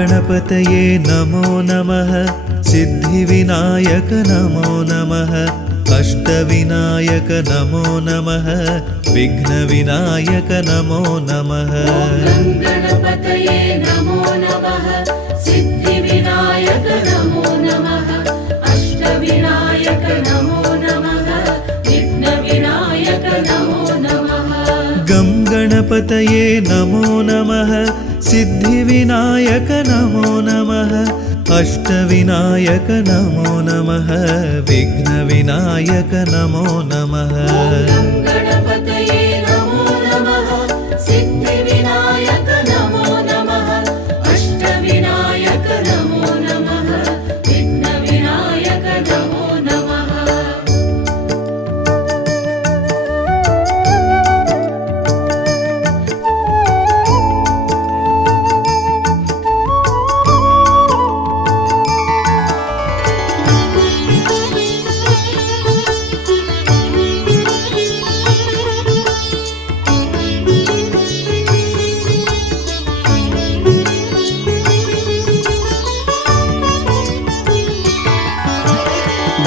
गणपतये नमो नमः। सिद्धिविनायक नमो नमः। अष्टविनायक नमो नमः। विघ्नविनायक नमो नमः। गणपतये नमो नमः। सिद्धिविनायक नमो नमः। अष्टविनायक नमो नमः। विघ्नविनायक नमो नमः। गं गणपतये नमो नमः। सिद्धिविनायक नमो नमः। अष्टविनायक नमो नमः। विघ्नविनायक नमो नमः। गणपतये नमो नमः। सिद्धिविनायक नमो नमः। अष्टविनायक नमो नमः। विघ्नविनायक नमो नमः।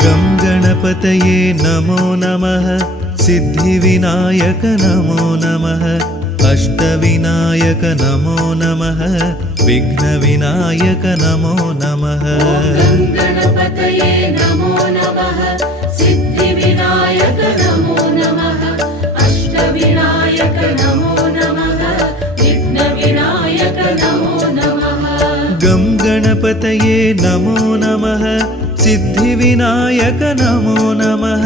गं गणपतये नमो नमः। सिद्धिविनायक नमो नमः। अष्टविनायक नमो नमः। विघ्नविनायक नमो नमः। गणपतये नमो नमः। सिद्धिविनायक नमो नमः। अष्टविनायक नमो नमः। विघ्नविनायक नमो नमः। गं गणपतये नमो नमः। सिद्धिविनायक नमो नमः।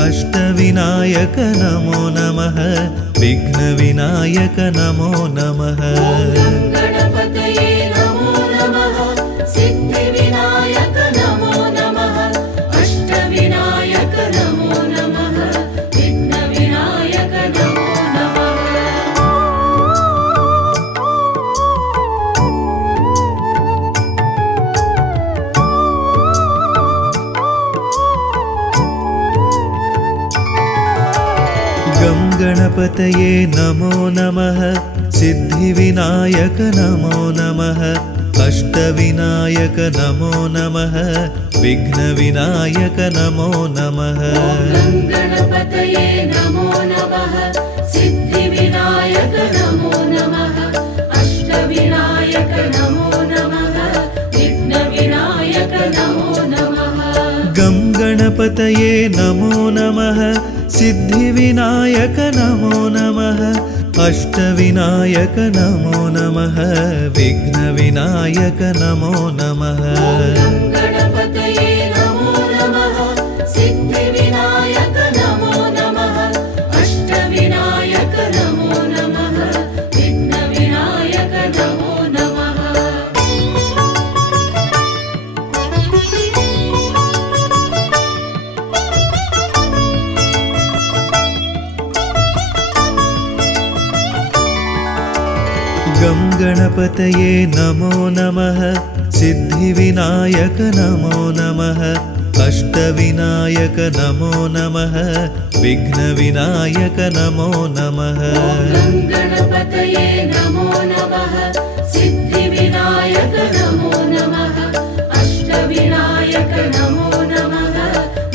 अष्टविनायक नमो नमः। विघ्नविनायक नमो नमः। गणपतये नमो नमः। सिद्धिविनायक नमो नमः। अष्टविनायक नमो नमः। विघ्नविनायक नमो नमः। गं गणपतये नमो नमः। सिद्धिविनायक नमो नमः। अष्टविनायक नमो नमः। विघ्नविनायक नमो नमः। गणपतये नमो नमः। सिद्धिविनायक नमो नमः। अष्टविनायक नमो नमः। विघ्नविनायक नमो नमः। गं गणपतये नमो नमः। सिद्धिविनायक नमो नमः। अष्टविनायक नमो नमः। विघ्नविनायक नमो नमः। गणपतये नमो नमः। सिद्धिविनायक नमो नमः। अष्टविनायक नमो नमः। विघ्नविनायक नमो नमः। गं गणपतये नमो नमः। सिद्धिविनायक नमो नमः। अष्टविनायक नमो नमः। विघ्नविनायक नमो नमः। गणपतये नमो नमः। सिद्धिविनायक नमो नमः। अष्टविनायक नमो नमः।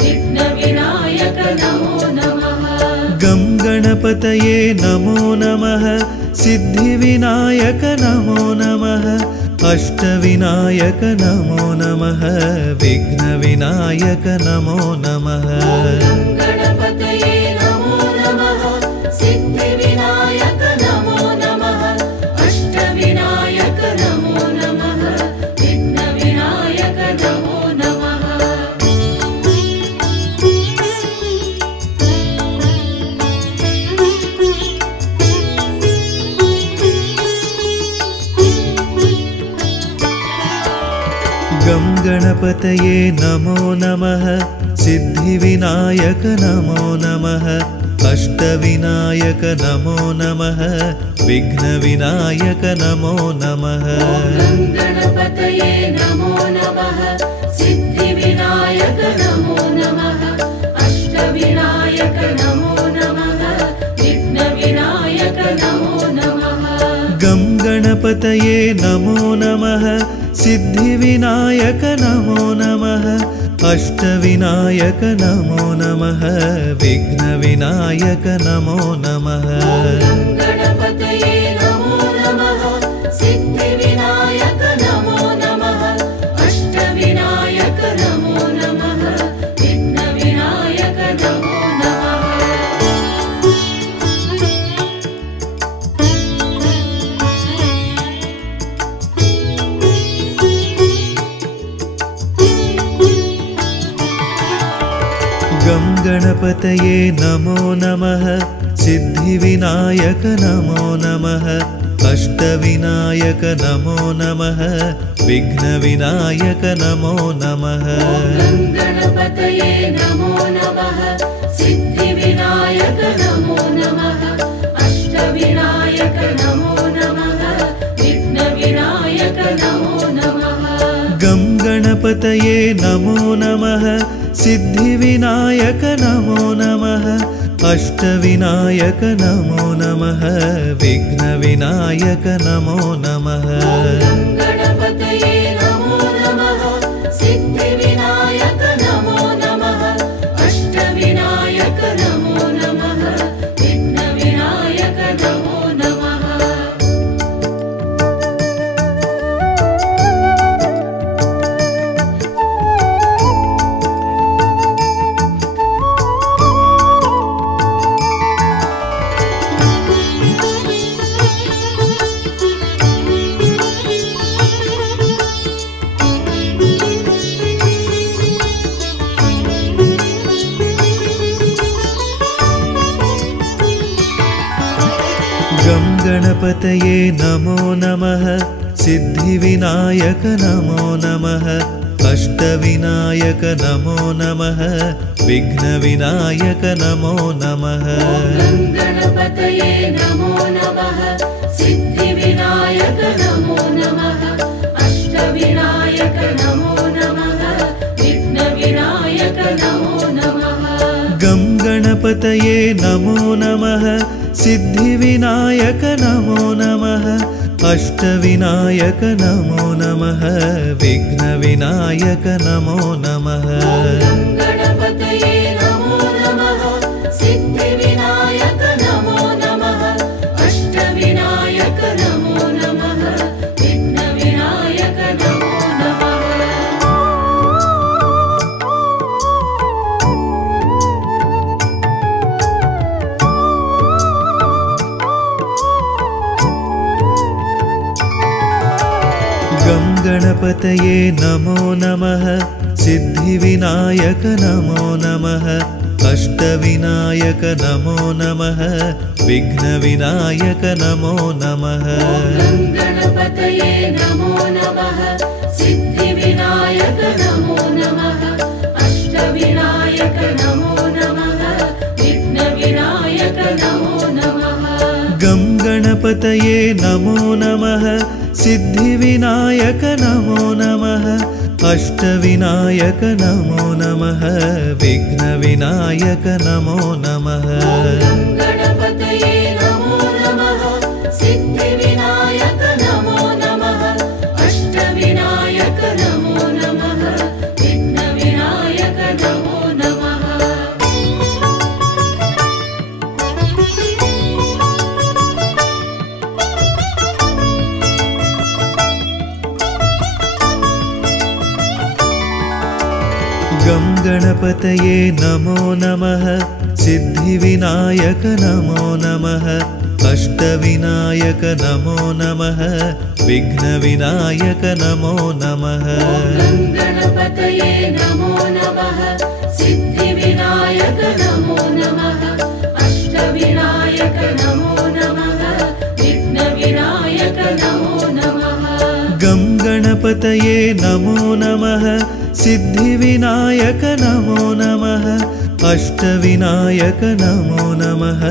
विघ्नविनायक नमो नमः। गं गणपतये नमो नमः। सिद्धिविनायक नमो नमः। अष्टविनायक नमो नमः। विघ्नविनायक नमो नमः। गणपतये नमो नमः। सिद्धिविनायक नमो नमः। अष्टविनायक नमो नमः। विघ्नविनायक नमो नमः। गं गणपतये नमो नमः। सिद्धिविनायक नमो नमः। अष्टविनायक नमो नमः। विघ्नविनायक नमो नमः। गणपतये नमो नमः। सिद्धिविनायक नमो नमः। अष्टविनायक नमो नमः। विघ्नविनायक नमो नमः। गं गणपतये गङ्गणपतये नमो नमः सिद्धिविनायक नमो नमः अष्टविनायक नमो नमः विघ्नविनायक नमो नमः गणपतये नमो नमः सिद्धिविनायक नमो नमः अष्टविनायक नमो नमः विघ्नविनायक नमो नमः गं गणपतये नमो नमः सिद्धिविनायक नमो नमः अष्टविनायक नमो नमः विघ्नविनायक नमो नमः गणपतये नमो नमः सिद्धिविनायक नमो नमः अष्टविनायक नमो नमः विघ्नविनायक नमो नमः गं गणपतये नमो नमः सिद्धिविनायक नमो नमः अष्टविनायक नमो नमः विघ्नविनायक नमो नमः गणपतये नमो नमः सिद्धिविनायक नमो नमः अष्टविनायक नमो नमः विघ्नविनायक नमो नमः गं गणपतये नमो नमः सिद्धिविनायक नमो नमः अष्टविनायक नमो नमः विघ्नविनायक नमो नमः गणपतये नमो नमः सिद्धिविनायक नमो नमः अष्टविनायक नमो नमः विघ्नविनायक नमो नमः गं गणपतये नमो नमः सिद्धिविनायक नमो नमः अष्टविनायक नमो नमः विघ्नविनायक नमो नमः गणपतये नमो नमः सिद्धिविनायक नमो नमः अष्टविनायक नमो नमः विघ्नविनायक नमो नमः गं गणपतये नमो नमः सिद्धिविनायक नमो नमः अष्टविनायक नमो नमः विघ्नविनायक नमो नमः गणपतये नमो नमः सिद्धिविनायक नमो नमः अष्टविनायक नमो नमः विघ्नविनायक नमो नमः गं गणपतये नमो नमः सिद्धिविनायक नमो नमः अष्टविनायक नमो नमः विघ्नविनायक नमो नमः गणपतये नमो नमः सिद्धिविनायक नमो नमः अष्टविनायक नमो नमः विघ्नविनायक नमो नमः गं गणपतये नमो नमः सिद्धिविनायक नमो नमः अष्टविनायक नमो नमः विघ्नविनायक नमो नमः गणपतये नमो नमः सिद्धिविनायक नमो नमः अष्टविनायक नमो नमः विघ्नविनायक नमो नमः गं गणपतये नमो नमः सिद्धिविनायक नमो नमः अष्टविनायक नमो नमः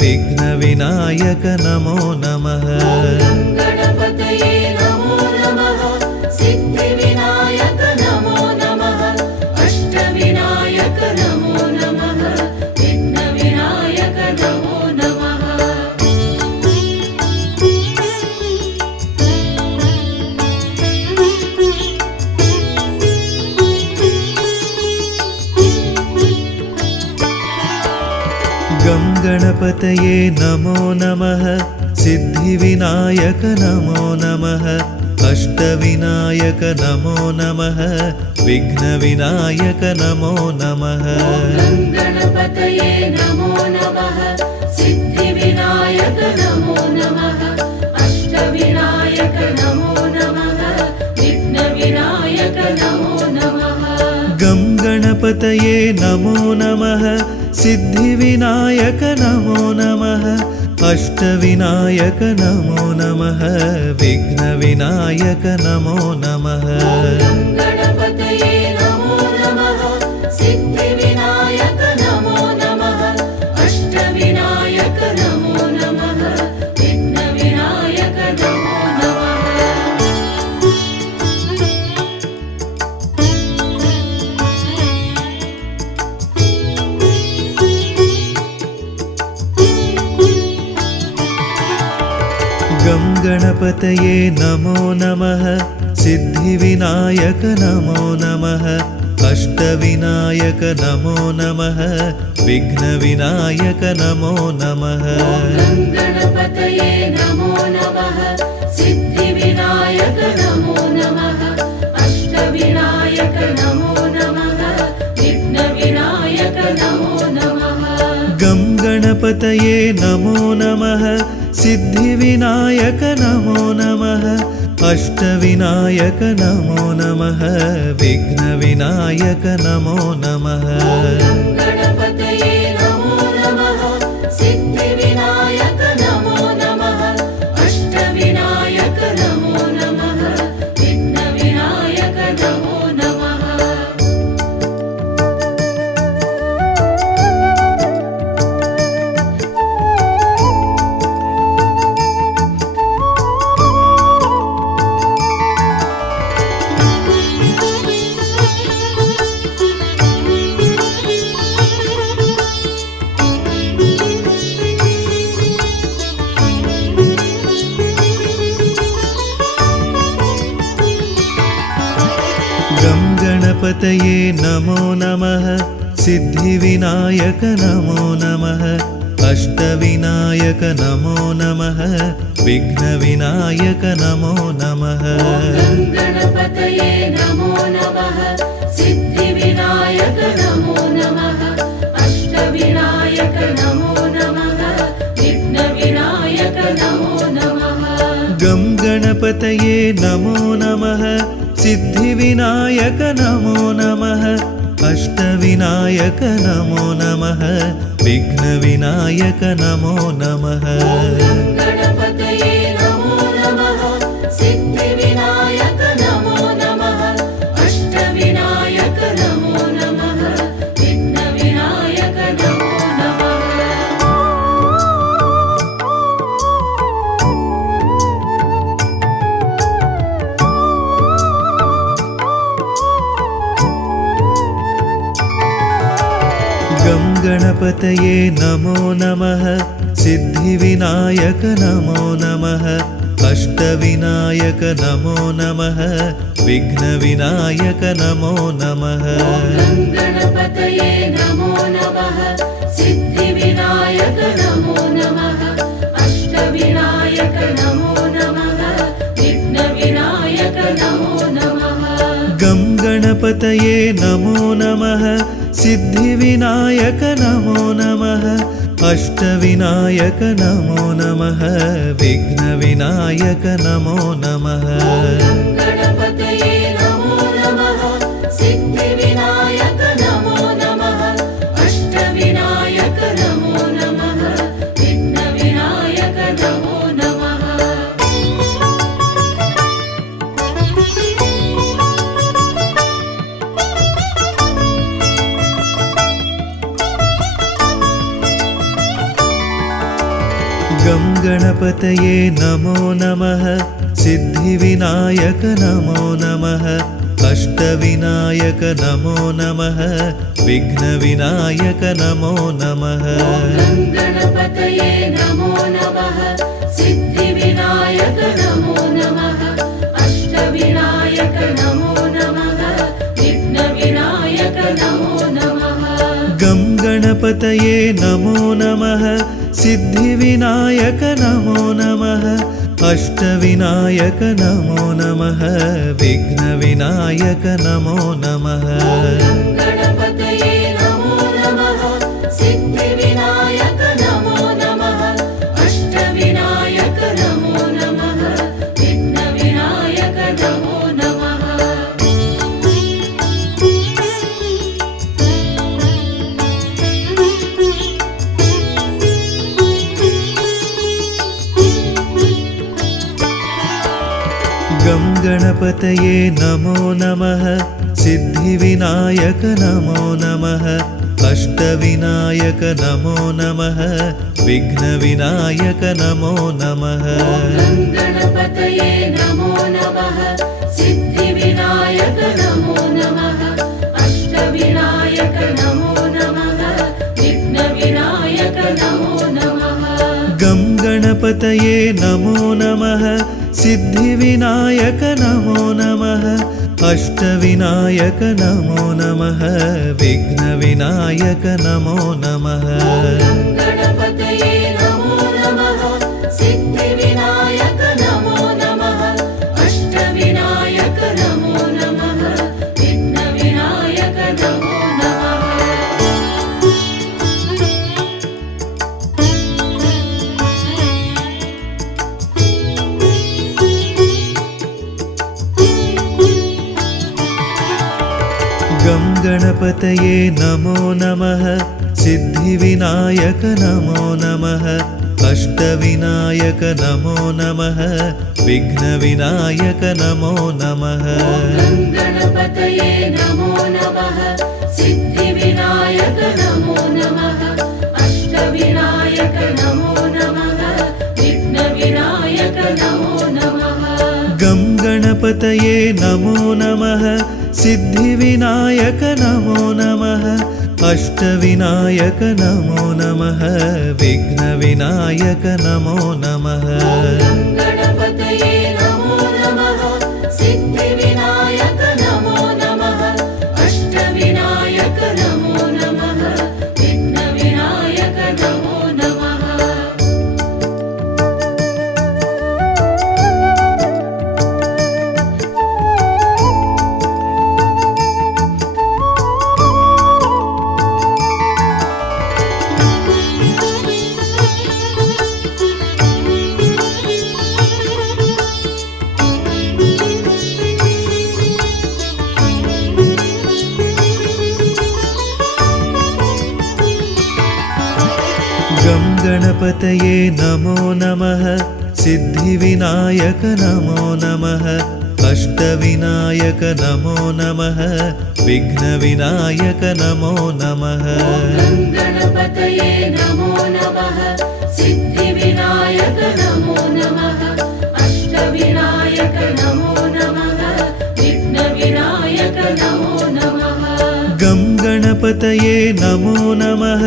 विघ्नविनायक नमो नमः गणपतये नमो नमः सिद्धिविनायक नमो नमः अष्टविनायक नमो नमः विघ्नविनायक नमो नमः गणपतये नमो नमः सिद्धिविनायक नमो नमः अष्टविनायक नमो नमः विघ्नविनायक नमो नमः गणपतये नमो नमः सिद्धिविनायक नमो नमः अष्टविनायक नमो नमः विघ्नविनायक नमो नमः गं गणपतये नमो नमः सिद्धिविनायक नमो नमः अष्टविनायक नमो नमः विघ्नविनायक नमो नमः गणपतये नमो नमः सिद्धिविनायक नमो नमः अष्टविनायक नमो नमः विघ्नविनायक नमो नमः गं गणपतये नमो नमः सिद्धिविनायक नमो नमः अष्टविनायक नमो नमः विघ्नविनायक नमो नमः गणपतये नमो नमः सिद्धिविनायक नमो नमः अष्टविनायक नमो नमः विघ्नविनायक नमो नमः गं गणपतये नमो नमः सिद्धिविनायक नमो नमः अष्टविनायक नमो नमः विघ्नविनायक नमो नमः गणपतये नमो नमः सिद्धिविनायक नमो नमः अष्टविनायक नमो नमः विघ्नविनायक नमो नमः गं गणपतये नमो नमः सिद्धिविनायक नमो नमः अष्टविनायक नमो नमः विघ्नविनायक नमो नमः गणपतये नमो नमः सिद्धिविनायक नमो नमः अष्टविनायक नमो नमः विघ्नविनायक नमो नमः गं गणपतये नमो नमः सिद्धिविनायक नमो नमः अष्टविनायक नमो नमः विघ्नविनायक नमो नमः गणपतये नमो नमः सिद्धिविनायक नमो नमः अष्टविनायक नमो नमः विघ्नविनायक नमो नमः गं गणपतये नमो नमः सिद्धिविनायक नमो नमः अष्टविनायक नमो नमः विघ्नविनायक नमो नमः गणपतये नमो नमः सिद्धिविनायक नमो नमः अष्टविनायक नमो नमः विघ्नविनायक नमो नमः गं गणपतये नमो नमः सिद्धिविनायक नमो नमः अष्टविनायक नमो नमः विघ्नविनायक नमो नमः गणपतये नमो नमः सिद्धिविनायक नमो नमः अष्टविनायक नमो नमः विघ्नविनायक नमो नमः गं गणपतये नमो नमः सिद्धिविनायक नमो नमः अष्टविनायक नमो नमः विघ्नविनायक नमो नमः गणपतये नमो नमः सिद्धिविनायक नमो नमः अष्टविनायक नमो नमः विघ्नविनायक नमो नमः गं गणपतये नमो नमः सिद्धिविनायक नमो नमः अष्टविनायक नमो नमः विघ्नविनायक नमो नमः गणपतये नमो नमः सिद्धिविनायक नमो नमः अष्टविनायक नमो नमः विघ्नविनायक नमो नमः गं गणपतये नमो नमः सिद्धिविनायक नमो नमः अष्टविनायक नमो नमः विघ्नविनायक नमो नमः गणपतये नमो नमः सिद्धिविनायक नमो नमः अष्टविनायक नमो नमः विघ्नविनायक नमो नमः गं गणपतये नमो नमः सिद्धिविनायक नमो नमः अष्टविनायक नमो नमः विघ्नविनायक नमो नमः गणपतये नमो नमः सिद्धिविनायक नमो नमः अष्टविनायक नमो नमः विघ्नविनायक नमो नमः गं गणपतये नमो नमः सिद्धिविनायक नमो नमः अष्टविनायक नमो नमः विघ्नविनायक नमो नमः गणपतये नमो नमः सिद्धिविनायक नमो नमः अष्टविनायक नमो नमः विघ्नविनायक नमो नमः गं गणपतये नमो नमः सिद्धिविनायक नमो नमः अष्टविनायक नमो नमः विघ्नविनायक नमो नमः गणपतये नमो नमः सिद्धिविनायक नमो नमः अष्टविनायक नमो नमः विघ्नविनायक नमो नमः गं गणपतये नमो नमः सिद्धिविनायक नमो नमः अष्टविनायक नमो नमः विघ्नविनायक नमो नमः गणपतये नमो नमः सिद्धिविनायक नमो नमः अष्टविनायक नमो नमः विघ्नविनायक नमो नमः गं गणपतये नमो नमः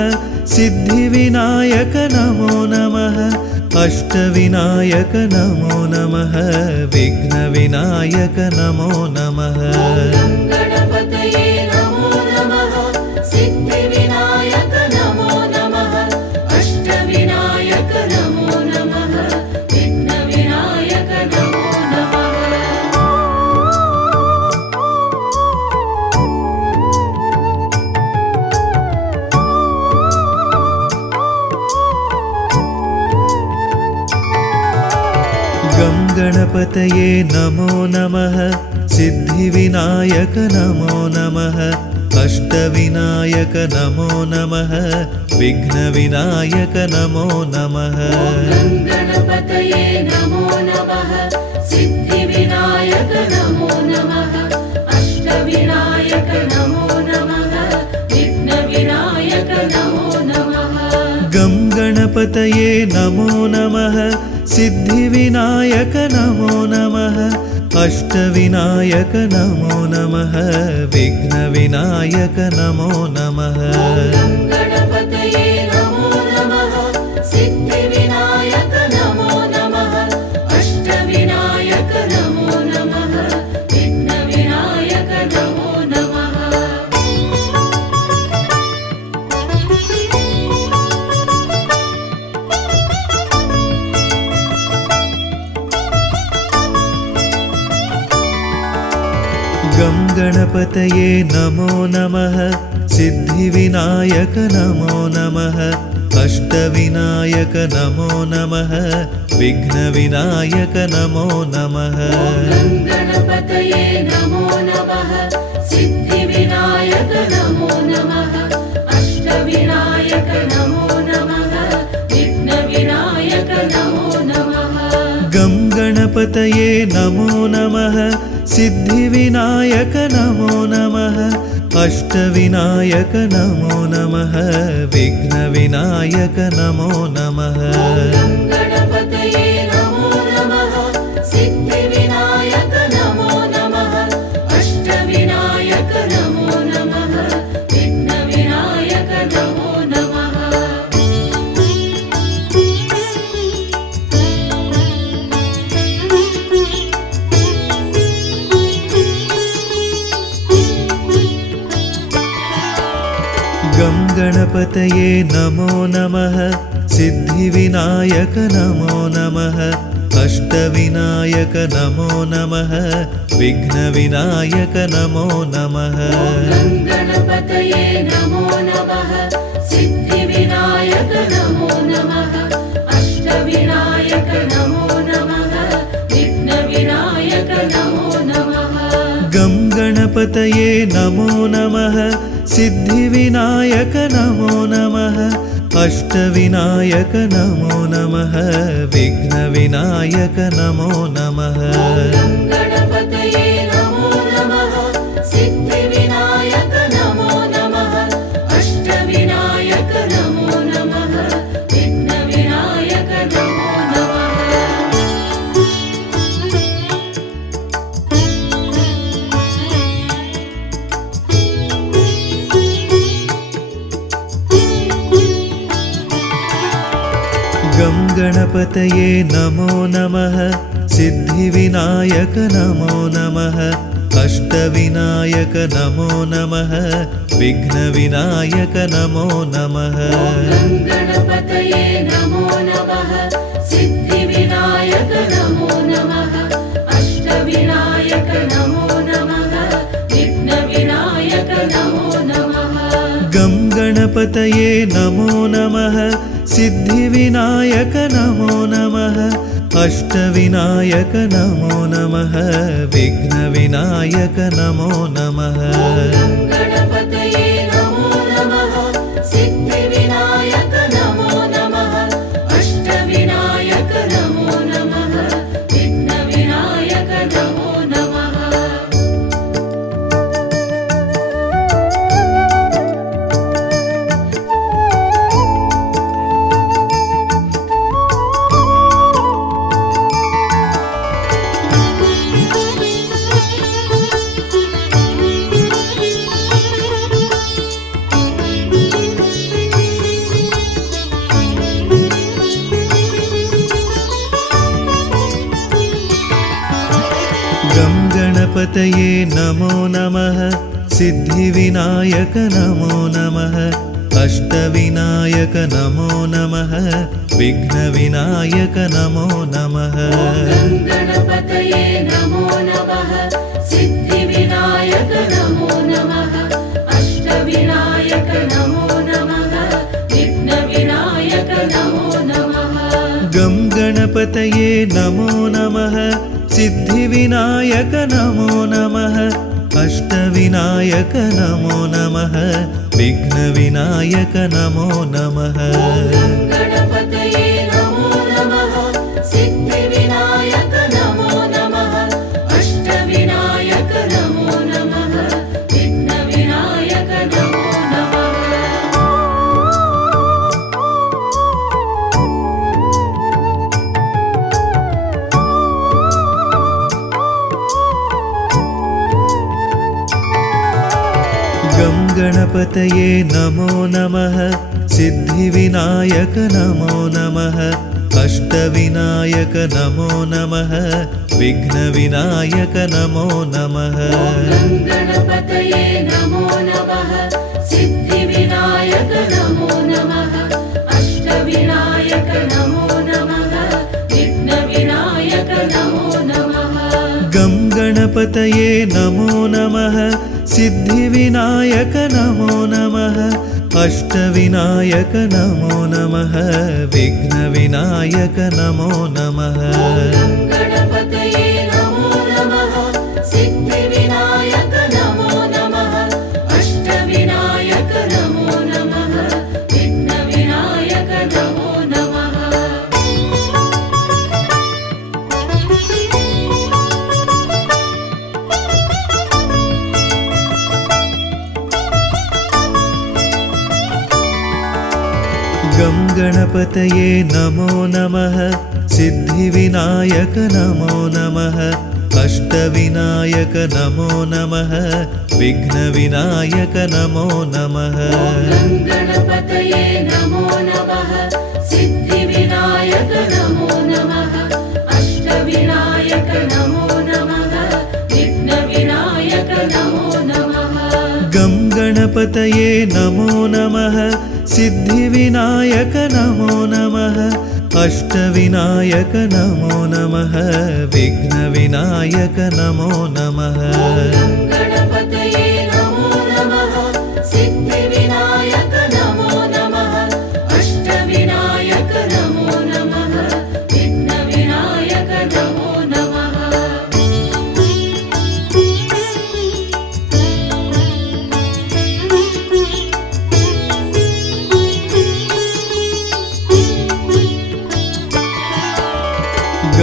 सिद्धिविनायक नमो नमः अष्टविनायक नमो नमः विघ्नविनायक नमो नमः गणपतये नमो नमः सिद्धिविनायक नमो नमः अष्टविनायक नमो नमः विघ्नविनायक नमो नमः गं गणपतये नमो नमः सिद्धिविनायक नमो नमः अष्टविनायक नमो नमः विघ्नविनायक नमो नमः गणपतये नमो नमः सिद्धिविनायक नमो नमः अष्टविनायक नमो नमः विघ्नविनायक नमो नमः गं गणपतये नमो नमः सिद्धिविनायक नमो नमः अष्टविनायक नमो नमः विघ्नविनायक नमो नमः गणपतये नमो नमः सिद्धिविनायक नमो नमः अष्टविनायक नमो नमः विघ्नविनायक नमो नमः गणपतये नमो नमः सिद्धिविनायक नमो नमः अष्टविनायक नमो नमः विघ्नविनायक नमो नमः गं गणपतये नमो नमः सिद्धिविनायक नमो नमः अष्टविनायक नमो नमः विघ्नविनायक नमो नमः गं गणपतये नमो नमः सिद्धिविनायक नमो नमः अष्टविनायक नमो नमः विघ्नविनायक नमो नमः गं गणपतये नमो नमः सिद्धिविनायक नमो नमः अष्टविनायक नमो नमः विघ्नविनायक नमो नमः गं गणपतये नमो नमः सिद्धिविनायक नमो नमः अष्टविनायक नमो नमः विघ्नविनायक नमो नमः गं गणपतये नमो नमः सिद्धिविनायक नमो नमः अष्टविनायक नमो नमः विघ्नविनायक नमो नमः गं गणपतये नमो नमः सिद्धिविनायक नमो नमः अष्टविनायक नमो नमः विघ्नविनायक नमो नमः गं गणपतये नमो नमः सिद्धिविनायक नमो नमः अष्टविनायक नमो नमः विघ्नविनायक नमो नमः गं गणपतये नमो नमः सिद्धिविनायक नमो नमः अष्टविनायक नमो नमः विघ्नविनायक नमो नमः गं गणपतये नमो नमः सिद्धिविनायक नमो नमः अष्टविनायक नमो नमः विघ्नविनायक नमो नमः गं गणपतये नमो नमः सिद्धिविनायक नमो नमः अष्टविनायक नमो नमः विघ्नविनायक नमो नमः गं गणपतये नमो नमः सिद्धिविनायक नमो नमः अष्टविनायक नमो नमः विघ्नविनायक नमो नमः गं गणपतये नमो नमः सिद्धिविनायक नमो नमः अष्टविनायक नमो नमः विघ्नविनायक नमो नमः गं गणपतये नमो नमः सिद्धिविनायक नमो नमः अष्टविनायक नमो नमः विघ्नविनायक नमो नमः गं गणपतये नमो नमः सिद्धिविनायक नमो नमः अष्टविनायक नमो नमः विघ्नविनायक नमो नमः गं गणपतये नमो नमः सिद्धिविनायक नमो नमः अष्टविनायक नमो नमः विघ्नविनायक नमो नमः गं गणपतये नमो नमः सिद्धिविनायक नमो नमः अष्टविनायक नमो नमः विघ्नविनायक नमो नमः गं गणपतये नमो नमः सिद्धिविनायक नमो नमः अष्टविनायक नमो नमः विघ्नविनायक नमो नमः गं गणपतये गङ्गणपतये नमो नमः सिद्धिविनायक नमो नमः अष्टविनायक नमो नमः विघ्नविनायक नमो नमः गणपतये नमो नमः सिद्धिविनायक नमो नमः अष्टविनायक नमो नमः विघ्नविनायक नमो नमः गं गणपतये नमो नमः सिद्धिविनायक नमो नमः अष्टविनायक नमो नमः विघ्नविनायक नमो नमः गणपतये नमो नमः सिद्धिविनायक नमो नमः अष्टविनायक नमो नमः विघ्नविनायक नमो नमः गं गणपतये नमो नमः सिद्धिविनायक नमो नमः अष्टविनायक नमो नमः विघ्नविनायक नमो नमः गणपतये नमो नमः सिद्धिविनायक नमो नमः अष्टविनायक नमो नमः विघ्नविनायक नमो नमः गं गणपतये नमो नमः सिद्धिविनायक नमो नमः अष्टविनायक नमो नमः विघ्नविनायक नमो नमः गणपतये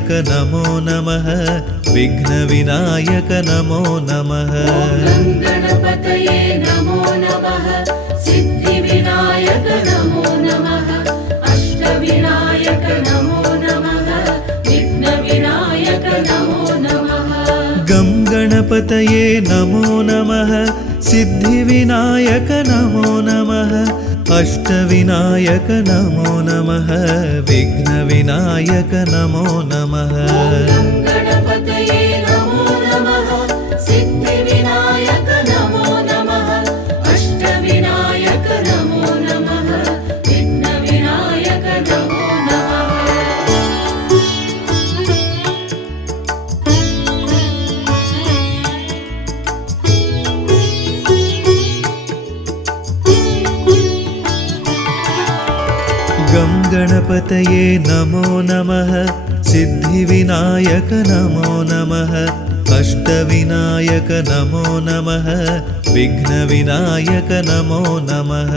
नमो नमः सिद्धिविनायक नमो नमः अष्टविनायक नमो नमः विघ्नविनायक नमो नमः गं गणपतये नमो नमः सिद्धिविनायक नमो नमः अष्टविनायक नमो नमः विघ्नविनायक नमो नमः गणपतये नमो नमः सिद्धिविनायक नमो नमः अष्टविनायक नमो नमः विघ्नविनायक नमो नमः गं गणपतये नमो नमः सिद्धिविनायक नमो नमः अष्टविनायक नमो नमः विघ्नविनायक नमो नमः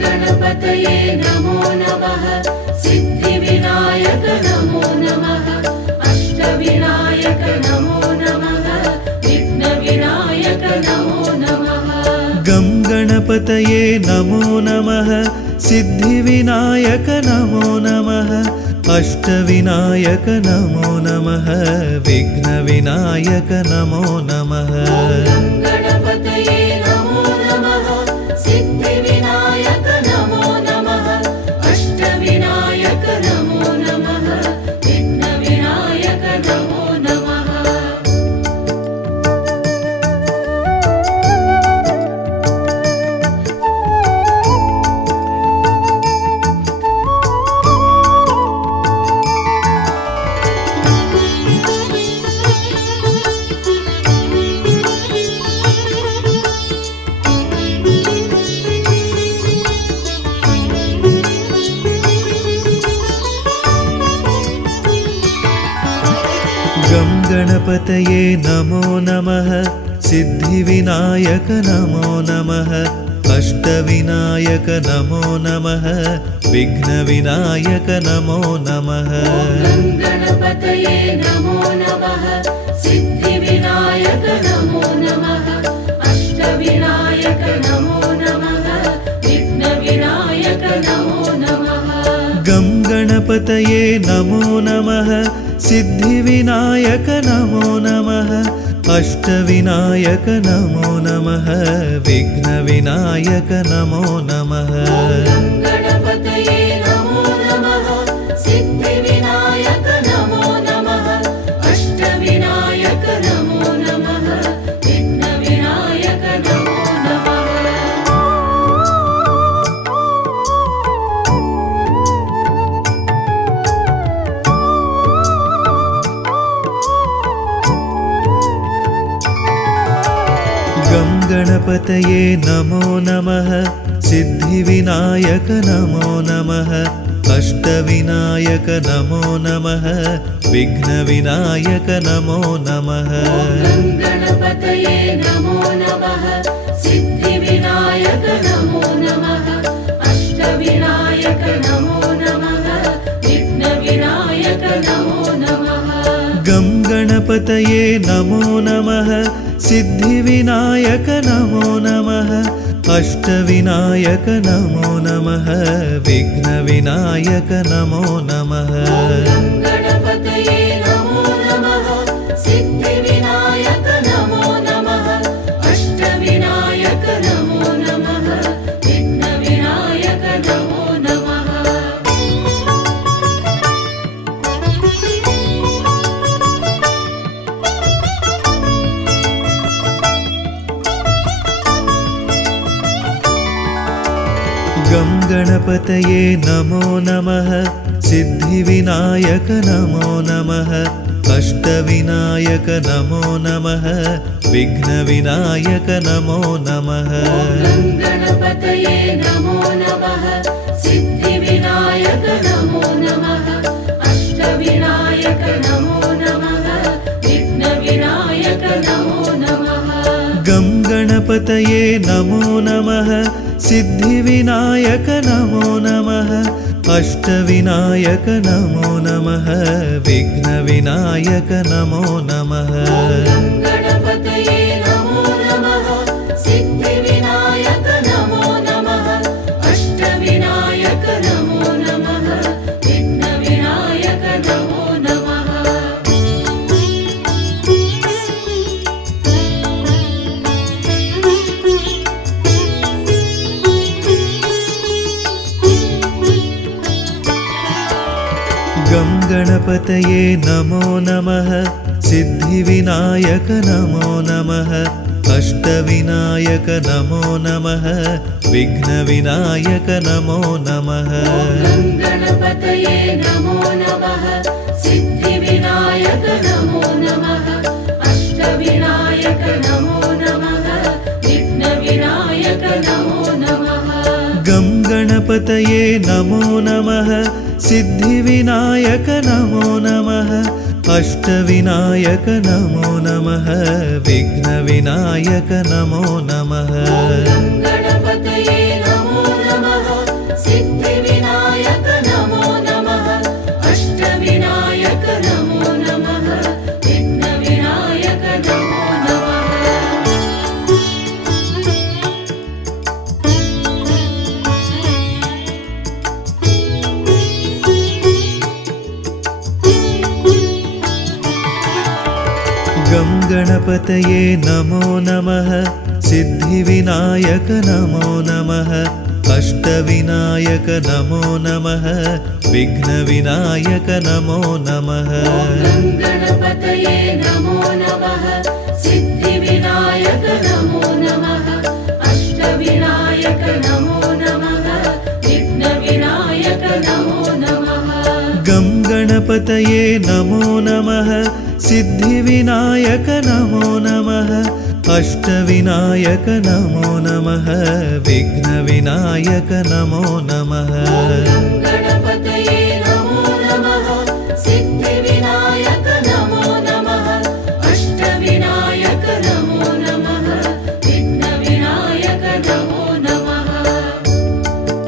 गणपतये नमो नमः सिद्धिविनायक नमो नमः अष्टविनायक नमो नमः विघ्नविनायक नमो नमः गं गणपतये नमो नमः सिद्धिविनायक नमो नमः अष्टविनायक नमो नमः विघ्नविनायक नमो नमः गणपतये नमो नमः सिद्धिविनायक नमो नमः अष्टविनायक नमो नमः विघ्नविनायक नमो नमः गं गणपतये नमो नमः सिद्धिविनायक नमो नमः अष्टविनायक नमो नमः विघ्नविनायक नमो नमः गणपतये नमो नमः सिद्धिविनायक नमो नमः अष्टविनायक नमो नमः विघ्नविनायक नमो नमः गं गणपतये नमो नमः सिद्धिविनायक नमो नमः अष्टविनायक नमो नमः विघ्नविनायक नमो नमः गणपतये नमो नमः सिद्धिविनायक नमो नमः अष्टविनायक नमो नमः विघ्नविनायक नमो नमः गणपतये नमो नमः सिद्धिविनायक नमो नमः अष्टविनायक नमो नमः विघ्नविनायक नमो नमः गणपतये नमो नमः सिद्धिविनायक नमो नमः अष्टविनायक नमो नमः विघ्नविनायक नमो नमः गं गणपतये नमो नमः सिद्धिविनायक नमो नमः अष्टविनायक नमो नमः विघ्नविनायक नमो नमः गणपतये नमो नमः सिद्धिविनायक नमो नमः अष्टविनायक नमो नमः विघ्नविनायक नमो नमः गं गणपतये नमो नमः सिद्धिविनायक नमो नमः अष्टविनायक नमो नमः विघ्नविनायक नमो नमः गणपतये नमो नमः सिद्धिविनायक नमो नमः अष्टविनायक नमो नमः विघ्नविनायक नमो नमः गं गणपतये नमो नमः सिद्धिविनायक नमो नमः अष्टविनायक नमो नमः विघ्नविनायक नमो नमः गणपतये नमो नमः सिद्धिविनायक नमो नमः अष्टविनायक नमो नमः विघ्नविनायक नमो नमः गं गणपतये नमो नमः सिद्धिविनायक नमो नमः अष्टविनायक नमो नमः विघ्नविनायक नमो नमः गणपतये नमो नमः सिद्धिविनायक नमो नमः अष्टविनायक नमो नमः विघ्नविनायक नमो नमः गं गणपतये नमो नमः सिद्धिविनायक नमो नमः अष्टविनायक नमो नमः विघ्नविनायक नमो नमः गणपतये नमो नमः सिद्धिविनायक नमो नमः अष्टविनायक नमो नमः विघ्नविनायक नमो नमः गं गणपतये नमो नमः सिद्धिविनायक नमो नमः अष्टविनायक नमो नमः विघ्नविनायक नमो नमः गणपतये नमो नमः सिद्धिविनायक नमो नमः अष्टविनायक नमो नमः विघ्नविनायक नमो नमः गं गणपतये नमो नमः सिद्धिविनायक नमो नमः अष्टविनायक नमो नमः विघ्नविनायक नमो नमः गणपतये नमो नमः सिद्धिविनायक नमो नमः अष्टविनायक नमो नमः विघ्नविनायक नमो नमः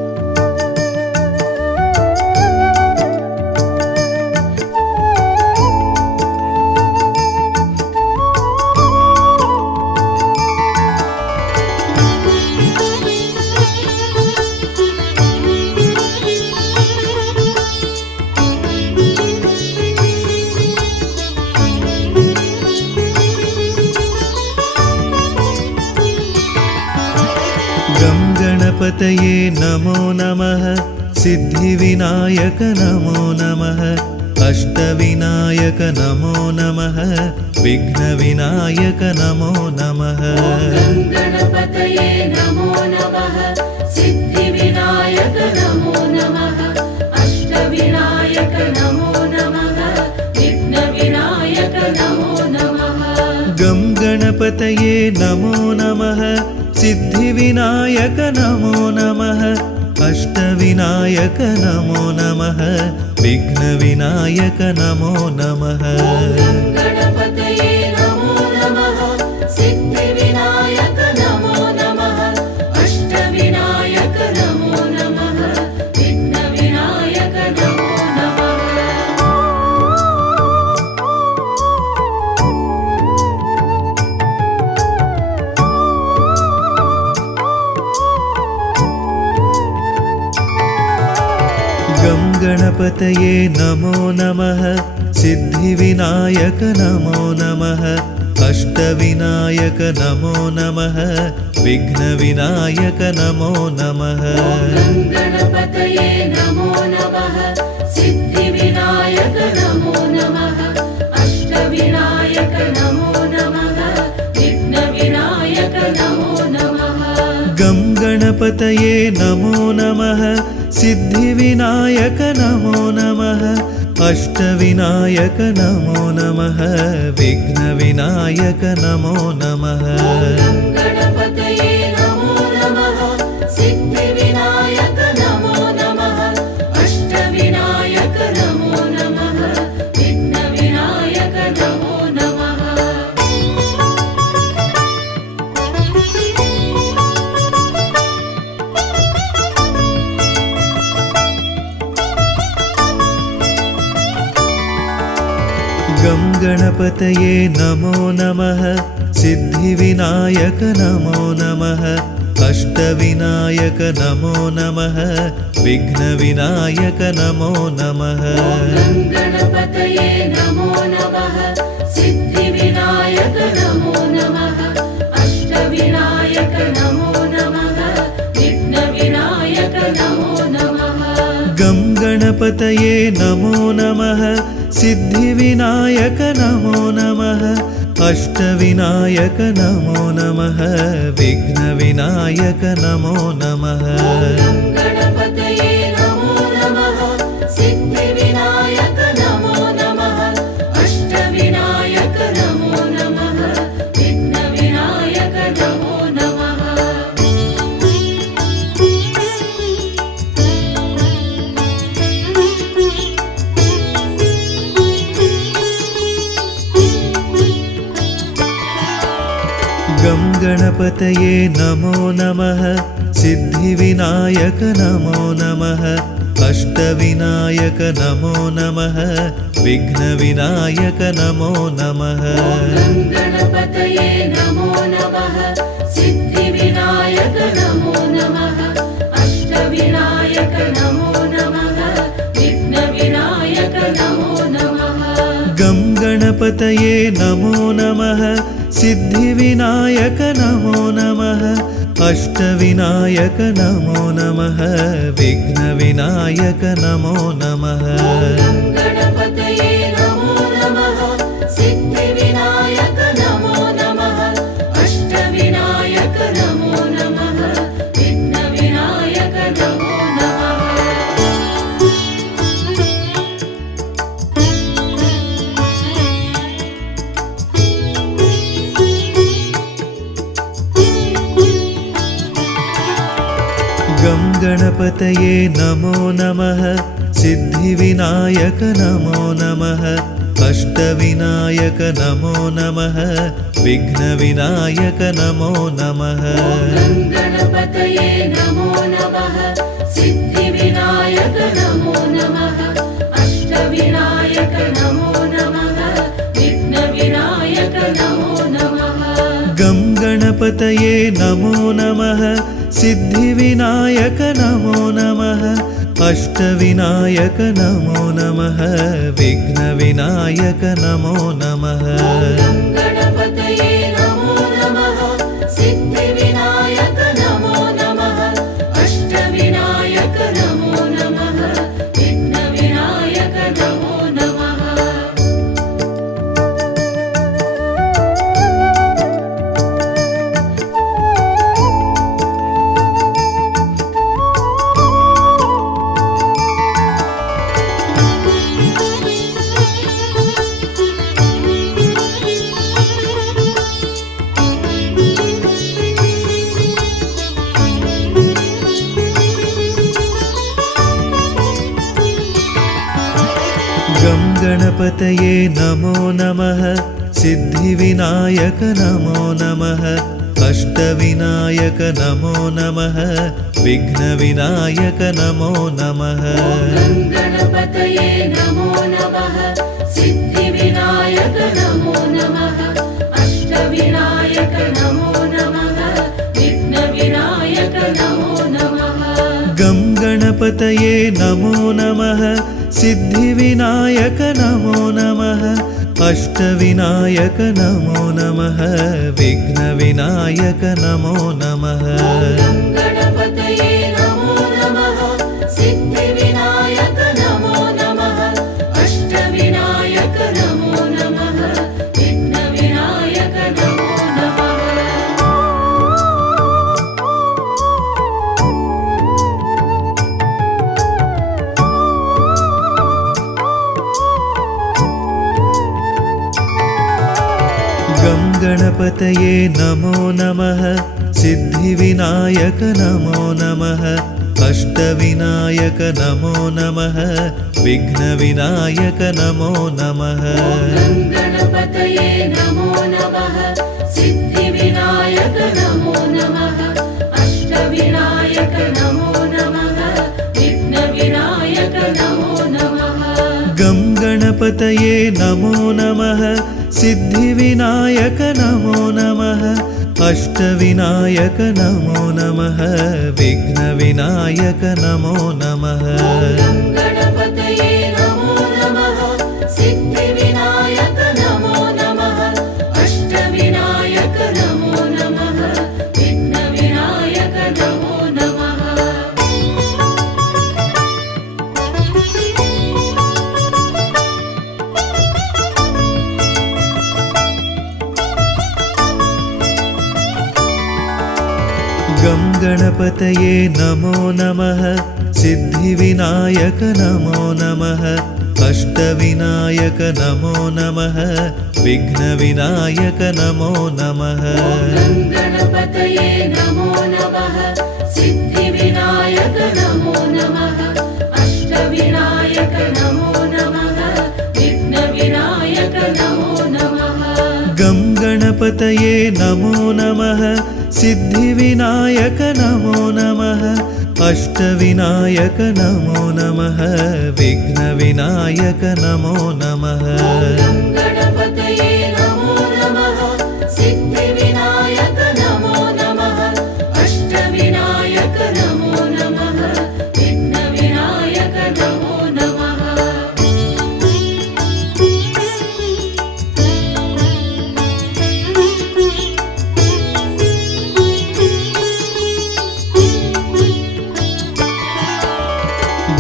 गं गणपतये नमो नमः सिद्धिविनायक नमो नमः अष्टविनायक नमो नमः विघ्नविनायक नमो नमः गणपतये नमो नमः सिद्धिविनायक नमो नमः अष्टविनायक नमो नमः विघ्नविनायक नमो नमः गं गणपतये नमो नमः सिद्धिविनायक नमो नमः अष्टविनायक नमो नमः विघ्नविनायक नमो नमः गणपतये नमो नमः सिद्धिविनायक नमो नमः अष्टविनायक नमो नमः विघ्नविनायक नमो नमः गं गणपतये नमो नमः सिद्धिविनायक नमो नमः अष्टविनायक नमो नमः विघ्नविनायक नमो नमः गणपतये नमो नमः सिद्धिविनायक नमो नमः अष्टविनायक नमो नमः विघ्नविनायक नमो नमः गं गणपतये नमो नमः सिद्धिविनायक नमो नमः अष्टविनायक नमो नमः विघ्नविनायक नमो नमः गणपतये नमो नमः सिद्धिविनायक नमो नमः अष्टविनायक नमो नमः विघ्नविनायक नमो नमः गं गणपतये नमो नमः सिद्धिविनायक नमो नमः अष्टविनायक नमो नमः विघ्नविनायक नमो नमः गणपतये नमो नमः सिद्धिविनायक नमो नमः अष्टविनायक नमो नमः विघ्नविनायक नमो नमः गं गणपतये नमो नमः सिद्धिविनायक नमो नमः अष्टविनायक नमो नमः विघ्नविनायक नमो नमः गणपतये नमो नमः सिद्धिविनायक नमो नमः अष्टविनायक नमो नमः विघ्नविनायक नमो नमः गं गणपतये नमो नमः सिद्धिविनायक नमो नमः अष्टविनायक नमो नमः विघ्नविनायक नमो नमः गणपतये नमो नमः सिद्धिविनायक नमो नमः अष्टविनायक नमो नमः विघ्नविनायक नमो नमः गं गणपतये नमो नमः सिद्धिविनायक नमो नमः अष्टविनायक नमो नमः विघ्नविनायक नमो नमः गणपतये नमो नमः सिद्धिविनायक नमो नमः अष्टविनायक नमो नमः विघ्नविनायक नमो नमः गं गणपतये नमो नमः सिद्धिविनायक नमो नमः अष्टविनायक नमो नमः विघ्नविनायक नमो नमः गणपतये नमो नमः सिद्धिविनायक नमो नमः अष्टविनायक नमो नमः विघ्नविनायक नमो नमः गं गणपतये नमो नमः सिद्धिविनायक नमो नमः अष्टविनायक नमो नमः विघ्नविनायक नमो नमः गणपतये नमो नमः सिद्धिविनायक नमो नमः अष्टविनायक नमो नमः विघ्नविनायक नमो नमः गं गणपतये नमो नमः सिद्धिविनायक नमो नमः अष्टविनायक नमो नमः विघ्नविनायक नमो नमः गं गणपतये नमो नमः सिद्धिविनायक नमो नमः अष्टविनायक नमो नमः विघ्नविनायक नमो नमः गं गणपतये नमो नमः सिद्धिविनायक नमो नमः अष्टविनायक नमो नमः विघ्नविनायक नमो नमः गं गणपतये नमो नमः सिद्धिविनायक नमो नमः अष्टविनायक नमो नमः विघ्नविनायक नमो नमः गं गणपतये नमो नमः सिद्धिविनायक नमो नमः अष्टविनायक नमो नमः विघ्नविनायक नमो नमः गं गणपतये नमो नमः सिद्धिविनायक नमो नमः अष्टविनायक नमो नमः विघ्नविनायक नमो नमः गं गणपतये नमो नमः सिद्धिविनायक नमो नमः अष्टविनायक नमो नमः विघ्नविनायक नमो नमः गं गणपतये नमो नमः सिद्धिविनायक नमो नमः अष्टविनायक नमो नमः विघ्नविनायक नमो नमः गं गणपतये नमो नमः सिद्धिविनायक नमो नमः अष्टविनायक नमो नमः विघ्नविनायक नमो नमः गं गणपतये नमो नमः सिद्धिविनायक नमो नमः अष्टविनायक नमो नमः विघ्नविनायक नमो नमः गं गणपतये नमो नमः सिद्धिविनायक नमो नमः अष्टविनायक नमो नमः विघ्नविनायक नमो नमः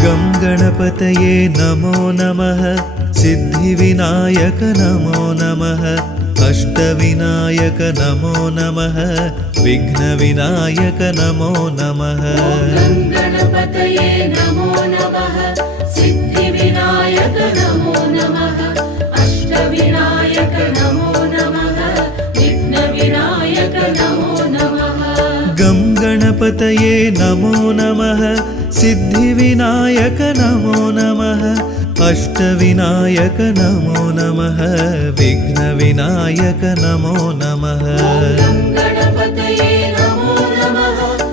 गं गणपतये नमो नमः सिद्धिविनायक नमो नमः अष्टविनायक नमो नमः विघ्नविनायक नमो नमः गं गणपतये नमो नमः सिद्धिविनायक नमो नमः अष्टविनायक नमो नमः विघ्नविनायक नमो नमः गं गणपतये नमो नमः सिद्धिविनायक नमो नमः अष्टविनायक नमो नमः विघ्नविनायक नमो नमः गं गणपतये नमो नमः सिद्धिविनायक नमो नमः अष्टविनायक नमो नमः विघ्नविनायक नमो नमः गं गणपतये नमो नमः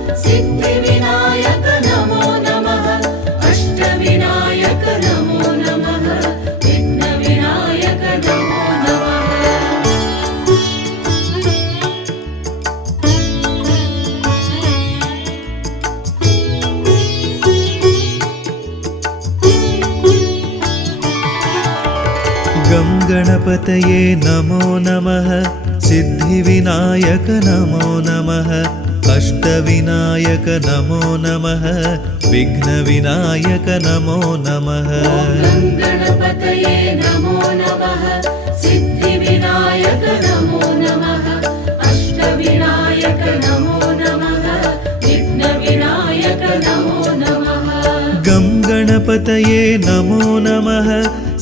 सिद्धिविनायक नमो नमः अष्टविनायक नमो नमः विघ्नविनायक नमो नमः गं गणपतये नमो नमः सिद्धिविनायक नमो नमः अष्टविनायक नमो नमः विघ्नविनायक नमो नमः गं गणपतये नमो नमः सिद्धिविनायक नमो नमः अष्टविनायक नमो नमः विघ्नविनायक नमो नमः गं गणपतये नमो नमः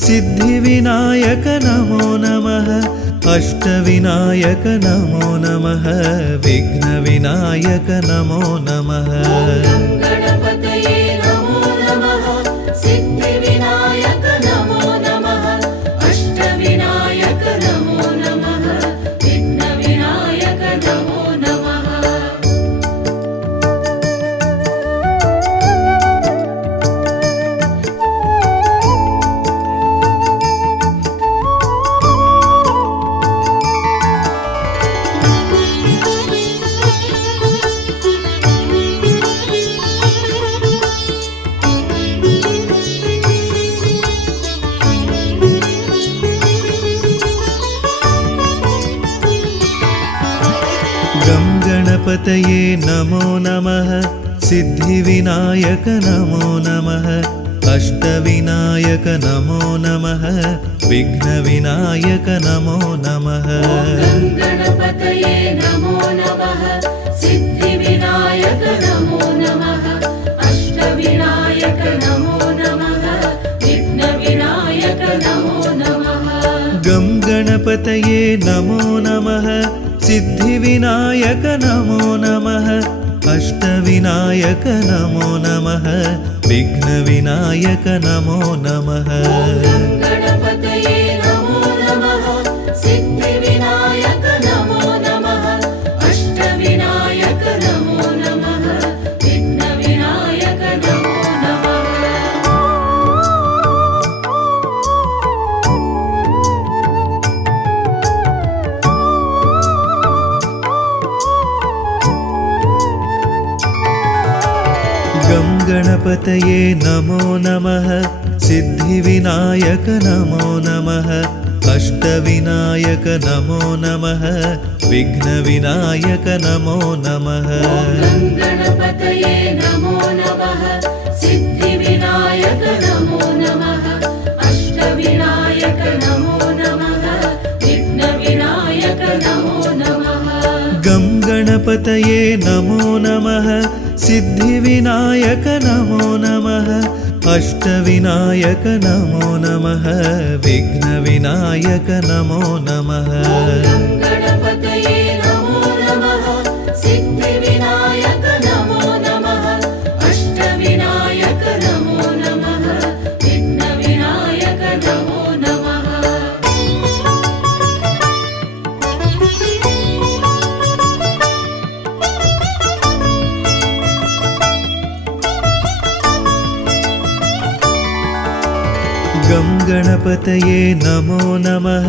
सिद्धिविनायक नमो नमः अष्टविनायक नमो नमः विघ्नविनायक नमो नमः गं गणपतये नमो नमः सिद्धिविनायक नमो नमः गणपतये नमो नमः सिद्धिविनायक नमो नमः अष्टविनायक नमो नमः विघ्नविनायक नमो नमः गणपतये नमो नमः सिद्धिविनायक नमो नमः अष्टविनायक नमो नमः विघ्नविनायक नमो नमः गं गणपतये नमो नमः सिद्धिविनायक नमो नमः अष्टविनायक नमो नमः विघ्नविनायक नमो नमः गणपतये नमो नमः सिद्धिविनायक नमो नमः अष्टविनायक नमो नमः विघ्नविनायक नमो नमः गं गणपतये नमो नमः सिद्धिविनायक नमो नमः अष्टविनायक नमो नमः विघ्नविनायक नमो नमः गणपतये नमो नमः सिद्धिविनायक नमो नमः अष्टविनायक नमो नमः विघ्नविनायक नमो नमः गं गणपतये नमो नमः सिद्धिविनायक नमो नमः अष्टविनायक नमो नमः विघ्नविनायक नमो नमः गणपतये नमो नमः